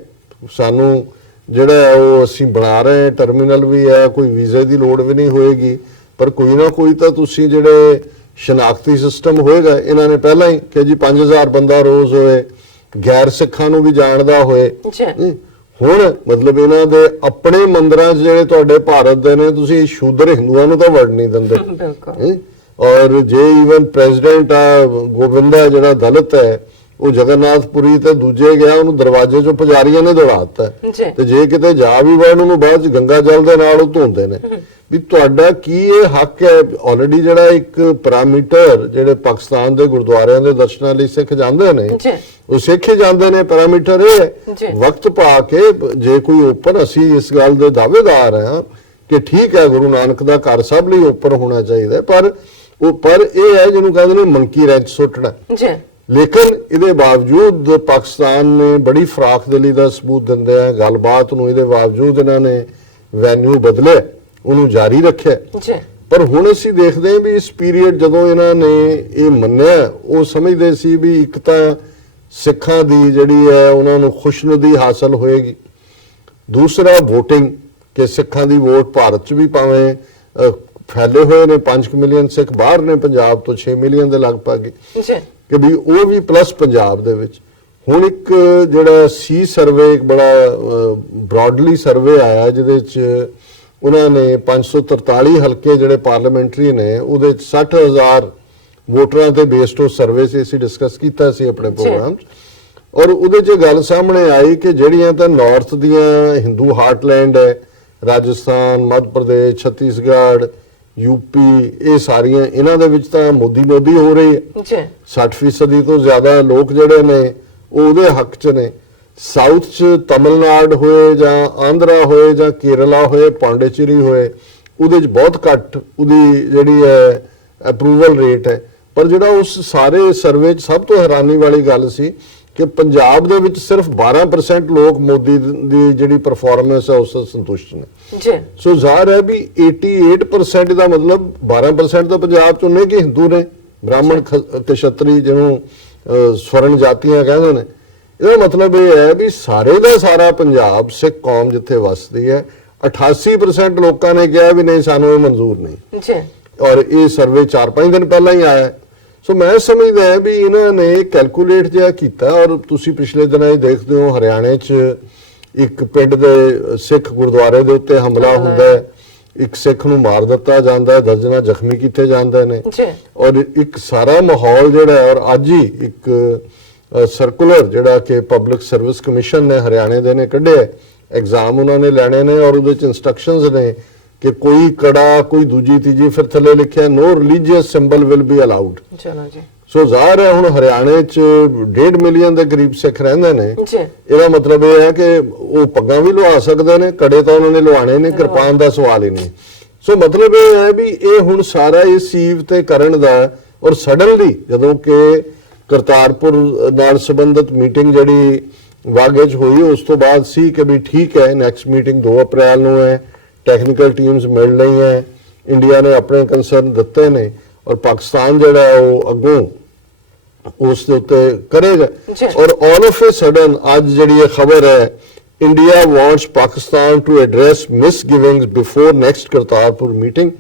ਸਾਨੂੰ ਜਿਹੜਾ ਹੈ ਉਹ ਅਸੀਂ ਬਣਾ ਰਹੇ ਹਾਂ, ਟਰਮੀਨਲ ਵੀ ਹੈ, ਕੋਈ ਵੀਜ਼ੇ ਦੀ ਲੋੜ ਵੀ ਨਹੀਂ ਹੋਏਗੀ, ਪਰ ਕੋਈ ਨਾ ਕੋਈ ਤਾਂ ਤੁਸੀਂ ਜਿਹੜੇ ਸ਼ਨਾਖਤੀ ਸਿਸਟਮ ਹੋਏਗਾ। ਇਹਨਾਂ ਨੇ ਪਹਿਲਾਂ ਹੀ ਕਿ ਜੀ 5000 ਬੰਦਾ ਰੋਜ਼ ਹੋਏ, ਗੈਰ ਸਿੱਖਾਂ ਨੂੰ ਵੀ ਜਾਣਦਾ ਹੋਏ। ਹੁਣ ਮਤਲਬ ਇਹਨਾਂ ਦੇ ਆਪਣੇ ਮੰਦਰਾਂ 'ਚ ਜਿਹੜੇ ਤੁਹਾਡੇ ਭਾਰਤ ਦੇ ਨੇ, ਤੁਸੀਂ ਸ਼ੂਦਰ ਹਿੰਦੂਆਂ ਨੂੰ ਤਾਂ ਵੜ ਨਹੀਂ ਦਿੰਦੇ। ਔਰ ਜੇ ਈਵਨ ਪ੍ਰੈਜ਼ੀਡੈਂਟ ਆ ਗੋਬਿੰਦਾ ਜਿਹੜਾ ਦਲਿਤ ਹੈ, ਉਹ ਜਗਨਨਾਥਪੁਰੀ ਤੇ ਦੂਜੇ ਗਿਆ, ਉਹਨੂੰ ਦਰਵਾਜ਼ੇ 'ਚੋਂ ਪੁਜਾਰੀਆਂ ਨੇ ਦੌੜਾਤਾ ਤੇ ਜੇ ਕਿਤੇ ਜਾ ਵੀ ਵੜਨ ਉਹਨੂੰ ਬਾਅਦ 'ਚ ਗੰਗਾ ਜਲ ਦੇ ਨਾਲ ਉਹ ਧੋਂਦੇ ਨੇ। ਵੀ ਤੁਹਾਡਾ ਕੀ ਇਹ ਹੱਕ ਹੈ? ਆਲਰੇਡੀ ਜਿਹੜਾ ਇੱਕ ਪੈਰਾਮੀਟਰ ਜਿਹੜੇ ਪਾਕਿਸਤਾਨ ਦੇ ਗੁਰਦੁਆਰਿਆਂ ਦੇ ਦਰਸ਼ਨਾਂ ਲਈ ਸਿੱਖ ਜਾਂਦੇ ਨੇ, ਉਹ ਸਿੱਖ ਹੀ ਜਾਂਦੇ ਨੇ। ਪੈਰਾਮੀਟਰ ਇਹ ਹੈ ਵਕਤ ਪਾ ਕੇ ਜੇ ਕੋਈ ਓਪਨ, ਅਸੀਂ ਇਸ ਗੱਲ ਦੇ ਦਾਅਵੇਦਾਰ ਹਾਂ ਕਿ ਠੀਕ ਹੈ ਗੁਰੂ ਨਾਨਕ ਦਾ ਘਰ ਸਭ ਲਈ ਓਪਨ ਹੋਣਾ ਚਾਹੀਦਾ, ਪਰ ਇਹ ਹੈ ਜਿਹਨੂੰ ਕਹਿੰਦੇ ਨੇ ਮੰਕੀ ਰੈਂਚ ਸੁੱਟਣਾ। ਲੇਕਿਨ ਇਹਦੇ ਬਾਵਜੂਦ ਪਾਕਿਸਤਾਨ ਨੇ ਬੜੀ ਫਰਾਖਦਿਲੀ ਦਾ ਸਬੂਤ ਦਿੰਦੇ ਆ ਗੱਲਬਾਤ ਨੂੰ, ਇਹਦੇ ਬਾਵਜੂਦ ਇਹਨਾਂ ਨੇ ਵੈਨਿਊ ਬਦਲੇ, ਉਹਨੂੰ ਜਾਰੀ ਰੱਖਿਆ। ਪਰ ਹੁਣ ਅਸੀਂ ਦੇਖਦੇ ਹਾਂ ਵੀ ਇਸ ਪੀਰੀਅਡ ਜਦੋਂ ਇਹਨਾਂ ਨੇ ਇਹ ਮੰਨਿਆ, ਉਹ ਸਮਝਦੇ ਸੀ ਵੀ ਇੱਕ ਤਾਂ ਸਿੱਖਾਂ ਦੀ ਜਿਹੜੀ ਹੈ ਉਹਨਾਂ ਨੂੰ ਖੁਸ਼ਨੁਦੀ ਹਾਸਲ ਹੋਏਗੀ, ਦੂਸਰਾ ਵੋਟਿੰਗ ਕਿ ਸਿੱਖਾਂ ਦੀ ਵੋਟ ਭਾਰਤ 'ਚ ਵੀ ਭਾਵੇਂ ਫੈਲੇ ਹੋਏ ਨੇ, 5 ਮਿਲੀਅਨ ਸਿੱਖ ਬਾਹਰ ਨੇ, ਪੰਜਾਬ ਤੋਂ 6 ਮਿਲੀਅਨ ਦੇ ਲਗਭਗ ਕਿ ਵੀ ਉਹ ਵੀ ਪਲੱਸ ਪੰਜਾਬ ਦੇ ਵਿੱਚ। ਹੁਣ ਇੱਕ ਜਿਹੜਾ ਸੀ ਸਰਵੇ, ਇੱਕ ਬੜਾ ਬ੍ਰੌਡਲੀ ਸਰਵੇ ਆਇਆ ਜਿਹਦੇ 'ਚ ਉਹਨਾਂ ਨੇ 543 ਹਲਕੇ ਜਿਹੜੇ ਪਾਰਲੀਮੈਂਟਰੀ ਨੇ ਉਹਦੇ 'ਚ 60,000 ਵੋਟਰਾਂ ਤੇ ਬੇਸਡ ਉਹ ਸਰਵੇ ਸੀ, ਅਸੀਂ ਡਿਸਕਸ ਕੀਤਾ ਸੀ ਆਪਣੇ ਪ੍ਰੋਗਰਾਮ 'ਚ। ਔਰ ਉਹਦੇ 'ਚ ਗੱਲ ਸਾਹਮਣੇ ਆਈ ਕਿ ਜਿਹੜੀਆਂ ਤਾਂ ਨਾਰਥ ਦੀਆਂ ਹਿੰਦੂ ਹਾਰਟਲੈਂਡ ਹੈ, ਰਾਜਸਥਾਨ, ਮੱਧ ਪ੍ਰਦੇਸ਼, ਛੱਤੀਸਗੜ੍ਹ, ਯੂਪੀ, ਇਹ ਸਾਰੀਆਂ, ਇਹਨਾਂ ਦੇ ਵਿੱਚ ਤਾਂ ਮੋਦੀ ਹੋ ਰਹੀ ਹੈ। 60% ਤੋਂ ਜ਼ਿਆਦਾ ਲੋਕ ਜਿਹੜੇ ਨੇ ਉਹ ਉਹਦੇ ਹੱਕ 'ਚ ਨੇ। ਸਾਊਥ 'ਚ ਤਮਿਲਨਾਡੂ ਹੋਏ ਜਾਂ ਆਂਧਰਾ ਹੋਏ ਜਾਂ ਕੇਰਲਾ ਹੋਏ, ਪੌਂਡੀਚੇਰੀ ਹੋਏ, ਉਹਦੇ 'ਚ ਬਹੁਤ ਘੱਟ ਉਹਦੀ ਜਿਹੜੀ ਹੈ ਅਪਰੂਵਲ ਰੇਟ ਹੈ। ਪਰ ਜਿਹੜਾ ਉਸ ਸਾਰੇ ਸਰਵੇ 'ਚ ਸਭ ਤੋਂ ਹੈਰਾਨੀ ਵਾਲੀ ਗੱਲ ਸੀ ਕਿ ਪੰਜਾਬ ਦੇ ਵਿੱਚ ਸਿਰਫ 12% ਲੋਕ ਮੋਦੀ ਦੀ ਜਿਹੜੀ ਪਰਫਾਰਮੈਂਸ ਹੈ ਉਸ ਤੋਂ ਸੰਤੁਸ਼ਟ ਨੇ। ਸੋ ਜ਼ਾਹਰ ਹੈ ਵੀ 88% ਦਾ ਮਤਲਬ 12% ਤਾਂ ਪੰਜਾਬ 'ਚ ਉਹਨੇ ਕਿ ਹਿੰਦੂ ਨੇ, ਬ੍ਰਾਹਮਣ, ਕਸ਼ਤਰੀ, ਜਿਹਨੂੰ ਸਵਰਨ ਜਾਤੀਆਂ ਕਹਿੰਦੇ ਨੇ। ਇਹਦਾ ਮਤਲਬ ਇਹ ਹੈ ਵੀ ਸਾਰੇ ਦਾ ਸਾਰਾ ਪੰਜਾਬ, ਸਿੱਖ ਕੌਮ ਜਿੱਥੇ ਵਸਦੀ ਹੈ, 88% ਲੋਕਾਂ ਨੇ ਕਿਹਾ ਵੀ ਨਹੀਂ ਸਾਨੂੰ ਇਹ ਮਨਜ਼ੂਰ ਨਹੀਂ। ਔਰ ਇਹ ਸਰਵੇ 4-5 ਦਿਨ ਪਹਿਲਾਂ ਹੀ ਆਇਆ। ਸੋ ਮੈਂ ਸਮਝਦਾ ਹਾਂ ਵੀ ਇਹਨਾਂ ਨੇ ਕੈਲਕੂਲੇਟ ਜਿਹਾ ਕੀਤਾ। ਔਰ ਤੁਸੀਂ ਪਿਛਲੇ ਦਿਨਾਂ 'ਚ ਦੇਖਦੇ ਹੋ ਹਰਿਆਣੇ 'ਚ ਇੱਕ ਪਿੰਡ ਦੇ ਸਿੱਖ ਗੁਰਦੁਆਰੇ ਦੇ ਉੱਤੇ ਹਮਲਾ ਹੁੰਦਾ ਹੈ, ਇੱਕ ਸਿੱਖ ਨੂੰ ਮਾਰ ਦਿੱਤਾ ਜਾਂਦਾ ਹੈ, ਦਰਜਨਾਂ ਜ਼ਖਮੀ ਕੀਤੇ ਜਾਂਦੇ ਨੇ। ਔਰ ਇੱਕ ਸਾਰਾ ਮਾਹੌਲ ਜਿਹੜਾ ਹੈ, ਔਰ ਅੱਜ ਹੀ ਇੱਕ ਸਰਕੂਲਰ ਜਿਹੜਾ ਕਿ ਪਬਲਿਕ ਸਰਵਿਸ ਕਮਿਸ਼ਨ ਨੇ ਹਰਿਆਣੇ ਦੇ ਨੇ ਕੱਢਿਆ, ਐਗਜ਼ਾਮ ਉਹਨਾਂ ਨੇ ਲੈਣੇ ਨੇ, ਔਰ ਉਹਦੇ 'ਚ ਇੰਸਟਰਕਸ਼ਨਸ ਨੇ ਕਿ ਕੋਈ ਕੜਾ, ਕੋਈ ਦੂਜੀ ਤੀਜੀ, ਫਿਰ ਥੱਲੇ ਲਿਖਿਆ no religious symbol will be allowed. So ਜ਼ਾਹਰ ਹੈ ਹੁਣ ਹਰਿਆਣੇ 'ਚ 1.5 ਮਿਲੀਅਨ ਦੇ ਕਰੀਬ ਸਿੱਖ ਰਹਿੰਦੇ ਨੇ। ਇਹਦਾ ਮਤਲਬ ਇਹ ਹੈ ਕਿ ਉਹ ਪੱਗਾਂ ਵੀ ਲੁਆ ਸਕਦੇ ਨੇ, ਕੜੇ ਤਾਂ ਉਹਨਾਂ ਨੇ ਲੁਆਣੇ ਨੇ, ਕਿਰਪਾਨ ਦਾ ਸਵਾਲ ਹੀ ਨਹੀਂ। ਸੋ ਮਤਲਬ ਇਹ ਹੈ ਵੀ ਇਹ ਹੁਣ ਸਾਰਾ ਇਹ ਸੀਵ ਤੇ ਕਰਨ ਦਾ। ਔਰ ਸਡਨਲੀ ਜਦੋਂ ਕਿ ਕਰਤਾਰਪੁਰ ਨਾਲ ਸੰਬੰਧਿਤ ਮੀਟਿੰਗ ਜਿਹੜੀ ਵਾਗੇ 'ਚ ਹੋਈ, ਉਸ ਤੋਂ ਬਾਅਦ ਸੀ ਕਿ ਵੀ ਠੀਕ ਹੈ ਨੈਕਸਟ ਮੀਟਿੰਗ 2 ਅਪ੍ਰੈਲ ਨੂੰ ਹੈ, ਟੈਕਨੀਕਲ ਟੀਮਸ ਮਿਲ ਰਹੀਆਂ, ਇੰਡੀਆ ਨੇ ਆਪਣੇ ਕੰਸਰਨ ਦਿੱਤੇ ਨੇ, ਔਰ ਪਾਕਿਸਤਾਨ ਜਿਹੜਾ ਉਹ ਅੱਗੋਂ ਉਸ ਦੇ ਉੱਤੇ ਕਰੇਗਾ। ਔਰ ਆਲ ਆਫ ਅ ਸਡਨ ਅੱਜ ਜਿਹੜੀ ਇਹ ਖਬਰ ਹੈ, India wants Pakistan to address misgivings before next Kartarpur meeting.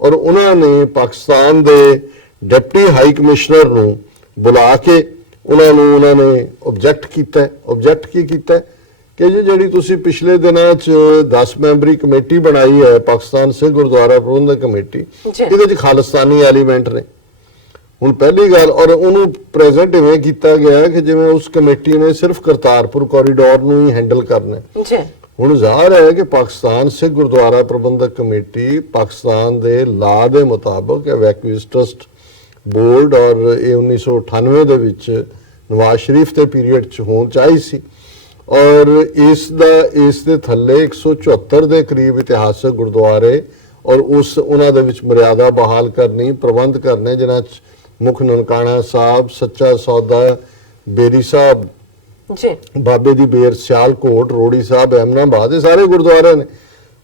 ਔਰ ਉਹਨਾਂ ਨੇ ਪਾਕਿਸਤਾਨ ਦੇ ਡਿਪਟੀ ਹਾਈ ਕਮਿਸ਼ਨਰ ਨੂੰ ਬੁਲਾ ਕੇ ਉਹਨਾਂ ਨੇ ਆਬਜੈਕਟ ਕੀਤਾ ਕਿ ਜਿਹੜੀ ਤੁਸੀਂ ਪਿਛਲੇ ਦਿਨਾਂ 'ਚ 10 ਮੈਂਬਰੀ ਕਮੇਟੀ ਬਣਾਈ ਹੈ ਪਾਕਿਸਤਾਨ ਸਿੱਖ ਗੁਰਦੁਆਰਾ ਪ੍ਰਬੰਧਕ ਕਮੇਟੀ, ਇਹਦੇ 'ਚ ਖਾਲਿਸਤਾਨੀ ਐਲੀਮੈਂਟ ਨੇ। ਹੁਣ ਪਹਿਲੀ ਗੱਲ, ਔਰ ਉਹਨੂੰ ਪ੍ਰੈਜ਼ੈਂਟ ਇਵੇਂ ਕੀਤਾ ਗਿਆ ਕਿ ਜਿਵੇਂ ਉਸ ਕਮੇਟੀ ਨੇ ਸਿਰਫ ਕਰਤਾਰਪੁਰ ਕੋਰੀਡੋਰ ਨੂੰ ਹੀ ਹੈਂਡਲ ਕਰਨਾ ਹੈ। ਹੁਣ ਜ਼ਾਹਰ ਹੈ ਕਿ ਪਾਕਿਸਤਾਨ ਸਿੱਖ ਗੁਰਦੁਆਰਾ ਪ੍ਰਬੰਧਕ ਕਮੇਟੀ ਪਾਕਿਸਤਾਨ ਦੇ ਲਾ ਦੇ ਮੁਤਾਬਕ ਵੈਕੂਇਸ ਟਰਸਟ ਬੋਰਡ, ਔਰ ਇਹ 1998 ਦੇ ਵਿੱਚ ਨਵਾਜ਼ ਸ਼ਰੀਫ ਦੇ ਪੀਰੀਅਡ 'ਚ ਹੋਣ ਚਾਹੀ ਸੀ, ਔਰ ਇਸ ਦੇ ਥੱਲੇ 174 ਦੇ ਕਰੀਬ ਇਤਿਹਾਸਕ ਗੁਰਦੁਆਰੇ ਔਰ ਉਹਨਾਂ ਦੇ ਵਿੱਚ ਮਰਿਆਦਾ ਬਹਾਲ ਕਰਨੀ, ਪ੍ਰਬੰਧ ਕਰਨੇ, ਜਿਨ੍ਹਾਂ 'ਚ ਮੁੱਖ ਨਨਕਾਣਾ ਸਾਹਿਬ, ਸੱਚਾ ਸੌਦਾ, ਬੇਰੀ ਸਾਹਿਬ, ਬਾਬੇ ਦੀ ਬੇਰ, ਸਿਆਲਕੋਟ, ਰੋੜੀ ਸਾਹਿਬ, ਐਮਨਾਬਾਦ, ਇਹ ਸਾਰੇ ਗੁਰਦੁਆਰੇ ਨੇ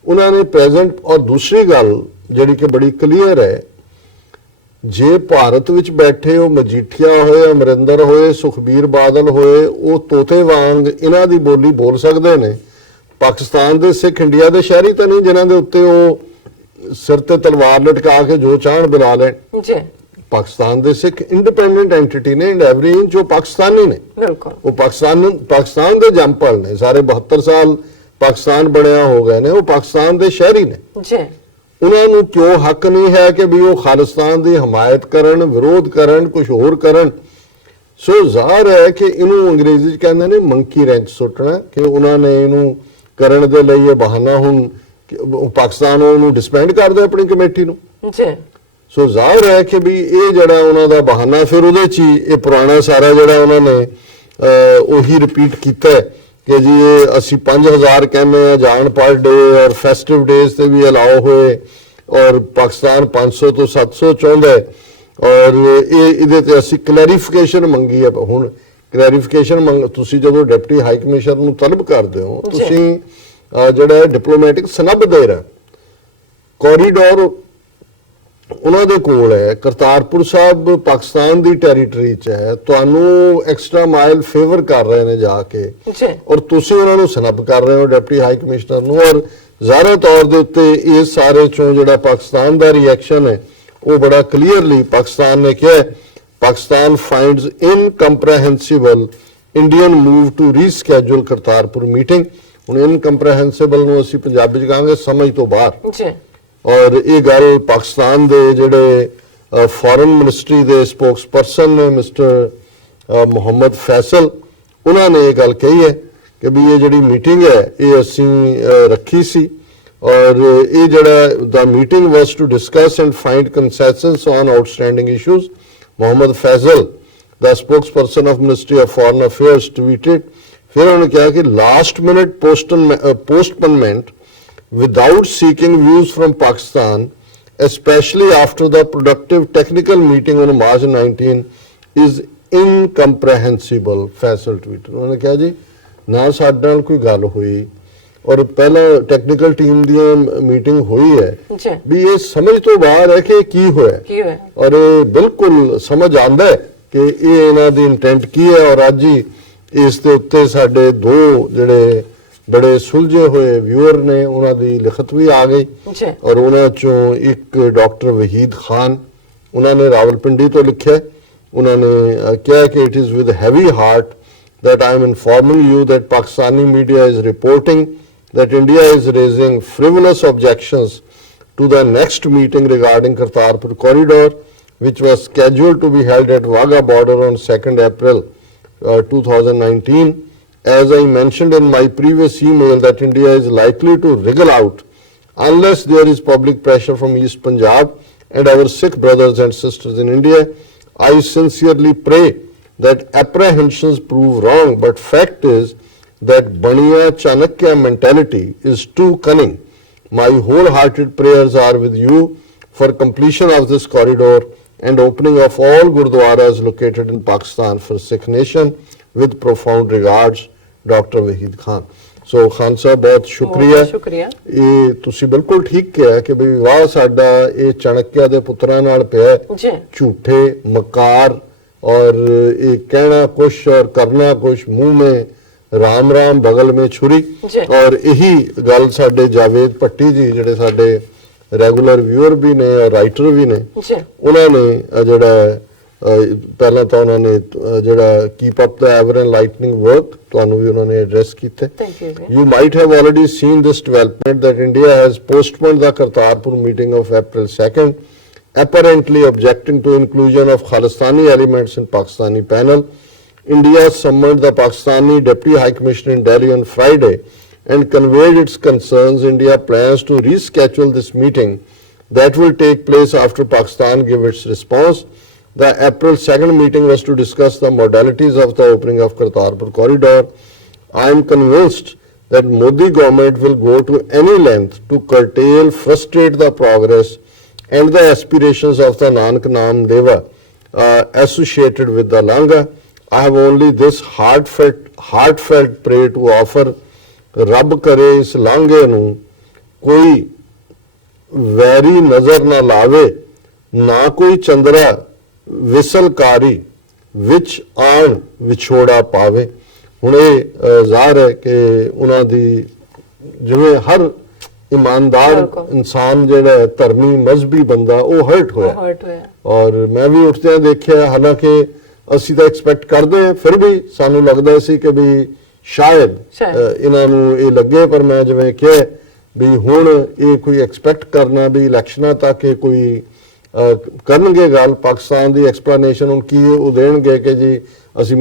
ਉਹਨਾਂ ਨੇ ਪ੍ਰੈਜ਼ੈਂਟ। ਔਰ ਦੂਸਰੀ ਗੱਲ ਜਿਹੜੀ ਕਿ ਬੜੀ ਕਲੀਅਰ ਹੈ, ਜੇ ਭਾਰਤ ਵਿੱਚ ਬੈਠੇ ਉਹ ਮਜੀਠੀਆ ਹੋਏ, ਅਮਰਿੰਦਰ ਹੋਏ, ਸੁਖਬੀਰ ਬਾਦਲ ਹੋਏ, ਉਹ ਤੋਤੇ ਵਾਂਗ ਇਹਨਾਂ ਦੀ ਬੋਲੀ ਬੋਲ ਸਕਦੇ ਨੇ। ਪਾਕਿਸਤਾਨ ਦੇ ਸਿੱਖ ਇੰਡੀਆ ਦੇ ਸ਼ਹਿਰੀ ਤਾਂ ਨਹੀਂ ਜਿਨ੍ਹਾਂ ਦੇ ਉੱਤੇ ਉਹ ਸਿਰ ਤੇ ਤਲਵਾਰ ਲਟਕਾ ਕੇ ਜੋ ਚਾਹਣ ਬੁਲਾ ਲੈਣ। ਪਾਕਿਸਤਾਨ ਦੇ ਸਿੱਖ ਇੰਡੀਪੈਂਡੈਂਟ ਐਂਟੀਟੀ ਨੇ, ਐਂਡ ਐਵਰੀ ਇੰਚ ਉਹ ਪਾਕਿਸਤਾਨੀ ਨੇ, ਉਹ ਪਾਕਿਸਤਾਨ ਦੇ ਜੰਮਪਲ ਨੇ, ਸਾਰੇ 72 ਸਾਲ ਪਾਕਿਸਤਾਨ ਬਣਿਆ ਹੋ ਗਏ ਨੇ, ਉਹ ਪਾਕਿਸਤਾਨ ਦੇ ਸ਼ਹਿਰੀ ਨੇ। ਉਹਨਾਂ ਨੂੰ ਕਿਉਂ ਹੱਕ ਨਹੀਂ ਹੈ ਕਿ ਵੀ ਉਹ ਖਾਲਿਸਤਾਨ ਦੀ ਹਮਾਇਤ ਕਰਨ, ਵਿਰੋਧ ਕਰਨ, ਕੁਝ ਹੋਰ ਕਰਨ? ਸੋ ਜ਼ਾਹਰ ਹੈ ਕਿ ਇਹਨੂੰ ਅੰਗਰੇਜ਼ੀ 'ਚ ਕਹਿੰਦੇ ਨੇ ਮੰਕੀ ਰੈਂਚ ਸੁੱਟਣਾ, ਕਿ ਉਹਨਾਂ ਨੇ ਇਹਨੂੰ ਕਰਨ ਦੇ ਲਈ ਇਹ ਬਹਾਨਾ, ਹੁਣ ਪਾਕਿਸਤਾਨ ਉਹਨੂੰ ਡਿਸਬੈਂਡ ਕਰ ਦੇ ਆਪਣੀ ਕਮੇਟੀ ਨੂੰ। ਸੋ ਜ਼ਾਹਰ ਹੈ ਕਿ ਵੀ ਇਹ ਜਿਹੜਾ ਉਹਨਾਂ ਦਾ ਬਹਾਨਾ, ਫਿਰ ਉਹਦੇ 'ਚ ਹੀ ਇਹ ਪੁਰਾਣਾ ਸਾਰਾ ਜਿਹੜਾ ਉਹਨਾਂ ਨੇ ਉਹੀ ਰਿਪੀਟ ਕੀਤਾ ਕਿ ਜੀ ਇਹ ਅਸੀਂ 5000 ਕਹਿੰਦੇ ਆ ਜਾਣ ਪਰ ਡੇ, ਔਰ ਫੈਸਟਿਵ ਡੇਜ਼ ਤੇ ਵੀ ਅਲਾਓ ਹੋਏ, ਔਰ ਪਾਕਿਸਤਾਨ 500 ਤੋਂ 700 ਚਾਹੁੰਦਾ ਹੈ, ਔਰ ਇਹਦੇ ਤੇ ਅਸੀਂ ਕਲੈਰੀਫਿਕੇਸ਼ਨ ਮੰਗੀ ਹੈ। ਹੁਣ ਕਲੈਰੀਫਿਕੇਸ਼ਨ ਤੁਸੀਂ ਜਦੋਂ ਡਿਪਟੀ ਹਾਈ ਕਮਿਸ਼ਨਰ ਨੂੰ ਤਲਬ ਕਰਦੇ ਹੋ, ਤੁਸੀਂ ਜਿਹੜਾ ਡਿਪਲੋਮੈਟਿਕ ਸਨੱਬ ਦੇ ਰਿਹਾ, ਕੋਰੀਡੋਰ ਉਹਨਾਂ ਦੇ ਕੋਲ ਹੈ, ਕਰਤਾਰਪੁਰ ਸਾਹਿਬ ਪਾਕਿਸਤਾਨ ਦੀ ਟੈਰੀਟਰੀ 'ਚ ਹੈ, ਤੁਹਾਨੂੰ ਐਕਸਟਰਾ ਮਾਈਲ ਫੇਵਰ ਕਰ ਰਹੇ ਨੇ ਜਾ ਕੇ, ਔਰ ਤੁਸੀਂ ਉਹਨਾਂ ਨੂੰ ਸਨੱਬ ਕਰ ਰਹੇ ਹੋ ਡਿਪਟੀ ਹਾਈ ਕਮਿਸ਼ਨਰ ਨੂੰ। ਔਰ ਜ਼ਾਹਰ ਤੌਰ ਦੇ ਉੱਤੇ ਇਸ ਸਾਰੇ 'ਚੋਂ ਜਿਹੜਾ ਪਾਕਿਸਤਾਨ ਦਾ ਰਿਐਕਸ਼ਨ ਹੈ ਉਹ ਬੜਾ ਕਲੀਅਰਲੀ ਪਾਕਿਸਤਾਨ ਨੇ ਕਿਹਾ, Pakistan finds incomprehensible Indian move to reschedule Kartarpur meeting. ਹੁਣ ਇਨਕੰਪ੍ਰੈਹੈਂਸਿਬਲ ਨੂੰ ਅਸੀਂ ਪੰਜਾਬੀ 'ਚ ਕਹਾਂਗੇ ਸਮਝ ਤੋਂ ਬਾਹਰ। ਔਰ ਇਹ ਗੱਲ ਪਾਕਿਸਤਾਨ ਦੇ ਜਿਹੜੇ ਫੋਰਨ ਮਿਨਿਸਟਰੀ ਦੇ ਸਪੋਕਸਪਰਸਨ ਨੇ ਮਿਸਟਰ ਮੁਹੰਮਦ ਫੈਸਲ, ਉਹਨਾਂ ਨੇ ਇਹ ਗੱਲ ਕਹੀ ਹੈ ਕਿ ਵੀ ਇਹ ਜਿਹੜੀ ਮੀਟਿੰਗ ਹੈ ਇਹ ਅਸੀਂ ਰੱਖੀ ਸੀ, ਔਰ ਇਹ ਜਿਹੜਾ the meeting was to discuss and find consensus on outstanding issues. Mohammad Faisal, the spokesperson of Ministry of Foreign Affairs, tweeted, फिर उन्होंने कहा कि last minute postponement without seeking views from Pakistan, especially after the productive technical meeting on March 19, is incomprehensible. Faisal tweeted. उन्होंने कहा जी ना साडे नाल कोई गल हुई और पहला टैक्नीकल टीम दी मीटिंग हुई है भी ये समझ तो बाहर है कि की होया और बिल्कुल समझ आंदा है कि ये इन्हां दी इंटेंट की है। और अज ही इस दे उत्ते साडे दो जिहड़े बड़े सुलझे हुए व्यूअर ने उन्हां दी लिखत भी आ गई और उन्हां चों एक डॉक्टर वहीद खान उन्होंने रावलपिंडी तो लिखा, उन्होंने कहा कि it is with heavy heart that I am informing you that Pakistani media is reporting that India is raising frivolous objections to the next meeting regarding Kartarpur corridor, which was scheduled to be held at Wagah border on 2nd April 2019. As I mentioned in my previous email that India is likely to wriggle out unless there is public pressure from East Punjab and our Sikh brothers and sisters in India. I sincerely pray that apprehensions prove wrong, but fact is that Baniya Chanakya mentality is too cunning. My wholehearted prayers are with you for completion of this corridor and opening of all gurdwaras located in Pakistan for Sikh nation. With profound regards, Dr. Wahid Khan. So Khan साहब बहुत शुक्रिया। ये तुसी बिल्कुल ठीक किया कि भाई वाह साडा ये चाणक्य दे पुत्रां नाल पिया झूठे मकार और ये कहना कुछ और करना कुछ, मुंह में राम राम बगल में छुरी। और यही गल साडे जावेद भट्टी जी जिहड़े साडे ਰੈਗੂਲਰ ਵਿਊਅਰ ਵੀ ਨੇ ਔਰ ਰਾਈਟਰ ਵੀ ਨੇ, ਜੀ ਉਹਨਾਂ ਨੇ ਜਿਹੜਾ ਪਹਿਲਾਂ ਤਾਂ ਉਹਨਾਂ ਨੇ ਜਿਹੜਾ keep up the ever and lightning work ਤੁਹਾਨੂੰ ਵੀ ਉਹਨਾਂ ਨੇ ਐਡਰੈਸ ਕੀਤਾ। ਥੈਂਕ ਯੂ ਜੀ। You might have already seen this development that India has postponed the Kartarpur meeting of April 2nd, apparently objecting to inclusion of Khalistani elements in Pakistani panel. India summoned the Pakistani Deputy High Commissioner in Delhi on Friday and conveyed its concerns. India plans to reschedule this meeting that will take place after Pakistan give its response. The April 2nd meeting was to discuss the modalities of the opening of Kartarpur corridor. I am convinced that Modi government will go to any length to curtail, frustrate the progress and the aspirations of the Nanak Nam Deva associated with the Langa. I have only this heartfelt prayer to offer. ਰੱਬ ਕਰੇ ਇਸ ਲਾਂਘੇ ਨੂੰ ਕੋਈ very ਨਜ਼ਰ ਨਾ ਲਾਵੇ, ਨਾ ਕੋਈ ਚੰਦਰਾ ਵਿਸਲਕਾਰੀ ਵਿੱਚ ਆਣ ਵਿਛੋੜਾ ਪਾਵੇ। ਹੁਣ ਇਹ ਜ਼ਾਹਰ ਹੈ ਕਿ ਉਹਨਾਂ ਦੀ ਜਿਵੇਂ ਹਰ ਇਮਾਨਦਾਰ ਇਨਸਾਨ ਜਿਹੜਾ ਹੈ, ਧਰਮੀ ਮਜ਼ਹਬੀ ਬੰਦਾ, ਉਹ ਹਰਟ ਹੋਇਆ ਔਰ ਮੈਂ ਵੀ ਉੱਠਦਿਆਂ ਦੇਖਿਆ। ਹਾਲਾਂਕਿ ਅਸੀਂ ਤਾਂ ਐਕਸਪੈਕਟ ਕਰਦੇ ਹਾਂ, ਫਿਰ ਵੀ ਸਾਨੂੰ ਲੱਗਦਾ ਸੀ ਕਿ ਵੀ ਸ਼ਾਇਦ ਇਹਨਾਂ ਨੂੰ ਇਹ ਲੱਗੇ, ਪਰ ਮੈਂ ਜਿਵੇਂ ਕਿਹਾ ਵੀ ਹੁਣ ਇਹ ਕੋਈ ਐਕਸਪੈਕਟ ਕਰਨਾ ਵੀ ਇਲੈਕਸ਼ਨਾਂ ਤੱਕ ਇਹ ਕੋਈ ਕਰਨਗੇ ਗੱਲ, ਪਾਕਿਸਤਾਨ ਦੀ ਐਕਸਪਲੇਨੇਸ਼ਨ ਹੁਣ ਕੀ ਉਹ ਦੇਣਗੇ ਕਿ ਜੀ ਅਸੀਂ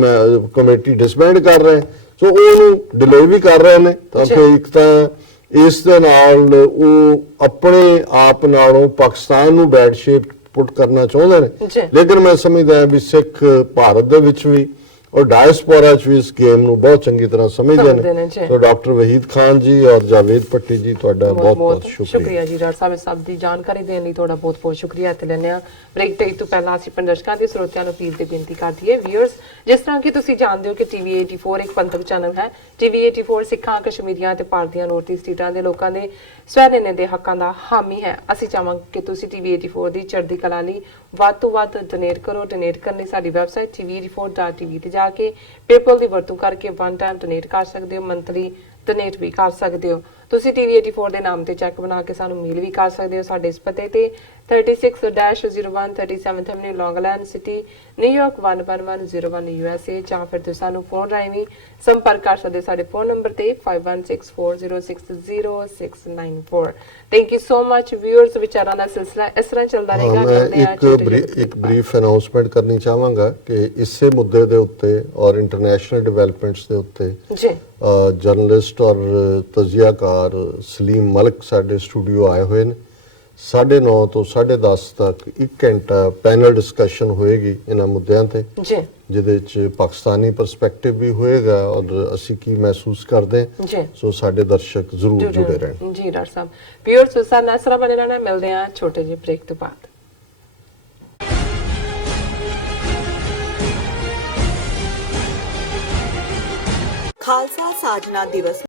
ਕਮੇਟੀ ਡਿਸਬੈਂਡ ਕਰ ਰਹੇ, ਸੋ ਉਹਨੂੰ ਡਿਲੇ ਵੀ ਕਰ ਰਹੇ ਨੇ ਤਾਂ ਕਿ ਇੱਕ ਤਾਂ ਇਸ ਦੇ ਨਾਲ ਉਹ ਆਪਣੇ ਆਪ ਨਾਲੋਂ ਪਾਕਿਸਤਾਨ ਨੂੰ ਬੈਡ ਸ਼ੇਪ ਪੁੱਟ ਕਰਨਾ ਚਾਹੁੰਦੇ ਨੇ। ਲੇਕਿਨ ਮੈਂ ਸਮਝਦਾ ਵੀ ਸਿੱਖ ਭਾਰਤ ਦੇ ਵਿੱਚ ਵੀ और डायस्पोरा च भी इस गेम ਨੂੰ ਬਹੁਤ ਚੰਗੀ ਤਰ੍ਹਾਂ ਸਮਝਦੇ ਨੇ। ਸੋ ਡਾਕਟਰ ਵਹੀਦ ਖਾਨ ਜੀ ਔਰ ਜਾਵੇਦ ਪੱਟੀ ਜੀ ਤੁਹਾਡਾ ਬਹੁਤ ਬਹੁਤ ਸ਼ੁਕਰੀਆ ਜੀ। ਡਾਕਟਰ ਸਾਹਿਬ ਸਭ ਦੀ ਜਾਣਕਾਰੀ ਦੇਣ ਲਈ ਤੁਹਾਡਾ ਬਹੁਤ ਬਹੁਤ ਸ਼ੁਕਰੀਆ। ਤੇ ਲੈਣੇ ਆ ਬ੍ਰੇਕ ਤੇ ਤੋਂ ਪਹਿਲਾਂ ਅਸੀਂ ਦਰਸ਼ਕਾਂ ਦੇ ਸਰੋਤਿਆਂ ਨੂੰ ਅਪੀਲ ਤੇ ਬੇਨਤੀ ਕਰਦੀ ਹੈ ਵੀਅਰਸ, ਜਿਸ ਤਰ੍ਹਾਂ ਕਿ ਤੁਸੀਂ ਜਾਣਦੇ ਹੋ ਕਿ ਟੀਵੀ 84 ਇੱਕ ਪੰਥਕ ਚੈਨਲ ਹੈ। ਟੀਵੀ 84 ਸਿੱਖਾਂ, ਕਸ਼ਮੀਰੀਆਂ ਤੇ ਭਾਰਤੀਆਂ ਨੌਰਥ ਈਸਟ ਸਟੇਟਾਂ ਦੇ ਲੋਕਾਂ ਦੇ ਸਵੈ-ਨਿਰਣੇ ਦੇ ਹੱਕਾਂ ਦਾ ਹਾਮੀ ਹੈ। ਅਸੀਂ ਚਾਹਾਂਗੇ ਕਿ ਤੁਸੀਂ ਟੀਵੀ 84 ਦੀ ਚੜ੍ਹਦੀ ਕਲਾ ਲਈ ਵੱਧ ਤੋਂ ਵੱਧ ਡੋਨੇਟ ਕਰੋ। ਡੋਨੇਟ ਕਰਨ ਲਈ ਸਾਡੀ ਵੈਬਸਾਈਟ tv84.tv ਤੇ ਜਾ ਕੇ PayPal ਦੀ ਵਰਤੋਂ ਕਰਕੇ ਵਨ ਟਾਈਮ ਡੋਨੇਟ ਕਰ ਸਕਦੇ ਹੋ, ਮੰਥਲੀ ਡੋਨੇਟ ਵੀ ਕਰ ਸਕਦੇ ਹੋ। ਤੁਸੀਂ ਟੀਵੀ 84 ਦੇ ਨਾਮ ਤੇ ਚੈੱਕ ਬਣਾ ਕੇ ਸਾਨੂੰ ਮੇਲ ਵੀ ਕਰ ਸਕਦੇ ਹੋ ਸਾਡੇ ਇਸ ਪਤੇ ਤੇ 36-01 37th Avenue, Long Island City, New York 11101 USA, ਜਾਂ ਫਿਰ ਤੁਸੀਂ ਸਾਨੂੰ ਫੋਨ ਰਾਹੀਂ ਵੀ ਸੰਪਰਕ ਕਰ ਸਕਦੇ ਹੋ ਸਾਡੇ ਫੋਨ ਨੰਬਰ ਤੇ 5164060694। Thank you so much viewers. ਵਿਚਾਰਾਂ ਦਾ ਸਿਲਸਿਲਾ ਇਸ ਤਰ੍ਹਾਂ ਚੱਲਦਾ ਰਹੇਗਾ। ਮੈਂ ਇੱਕ ਬਰੀਫ ਅਨਾਉਂਸਮੈਂਟ ਕਰਨੀ ਚਾਹਾਂਗਾ ਕਿ ਇਸੇ ਮੁੱਦੇ ਦੇ ਉੱਤੇ ਔਰ ਇੰਟਰਨੈਸ਼ਨਲ ਡਿਵੈਲਪਮੈਂਟਸ ਦੇ ਉੱਤੇ ਜੀ ਜਰਨਲਿਸਟ ਔਰ ਤਜਜ਼ੀਆਕਾਰ ਸਲੀਮ ਮਲਕ ਸਾਡੇ ਸਟੂਡੀਓ ਆਏ ਹੋਏ ਨੇ। 9:30 ਤੋਂ 10:30 ਤੱਕ 1 ਘੰਟਾ ਪੈਨਲ ਡਿਸਕਸ਼ਨ ਹੋਏਗੀ ਇਹਨਾਂ ਮੁੱਦਿਆਂ ਤੇ, ਜਿਹਦੇ ਚ ਪਾਕਿਸਤਾਨੀ ਪਰਸਪੈਕਟਿਵ ਵੀ ਹੋਏਗਾ ਔਰ ਅਸੀਂ ਕੀ ਮਹਿਸੂਸ ਕਰਦੇ। ਸੋ ਸਾਡੇ ਦਰਸ਼ਕ ਜ਼ਰੂਰ ਜੁੜੇ ਰਹਿਣ। ਜੀ ਡਾਕਟਰ ਸਾਹਿਬ, ਵੀਅਰਸ ਤੁਸੀਂ ਨਾਲ ਸਰਾ ਬਣੇ ਰਹਿਣਾ। ਮਿਲਦੇ ਆ ਛੋਟੇ ਜਿਹੇ ਬ੍ਰੇਕ ਤੋਂ ਬਾਅਦ। ਖਾਲਸਾ ਸਾਜਨਾ ਦਿਵਸ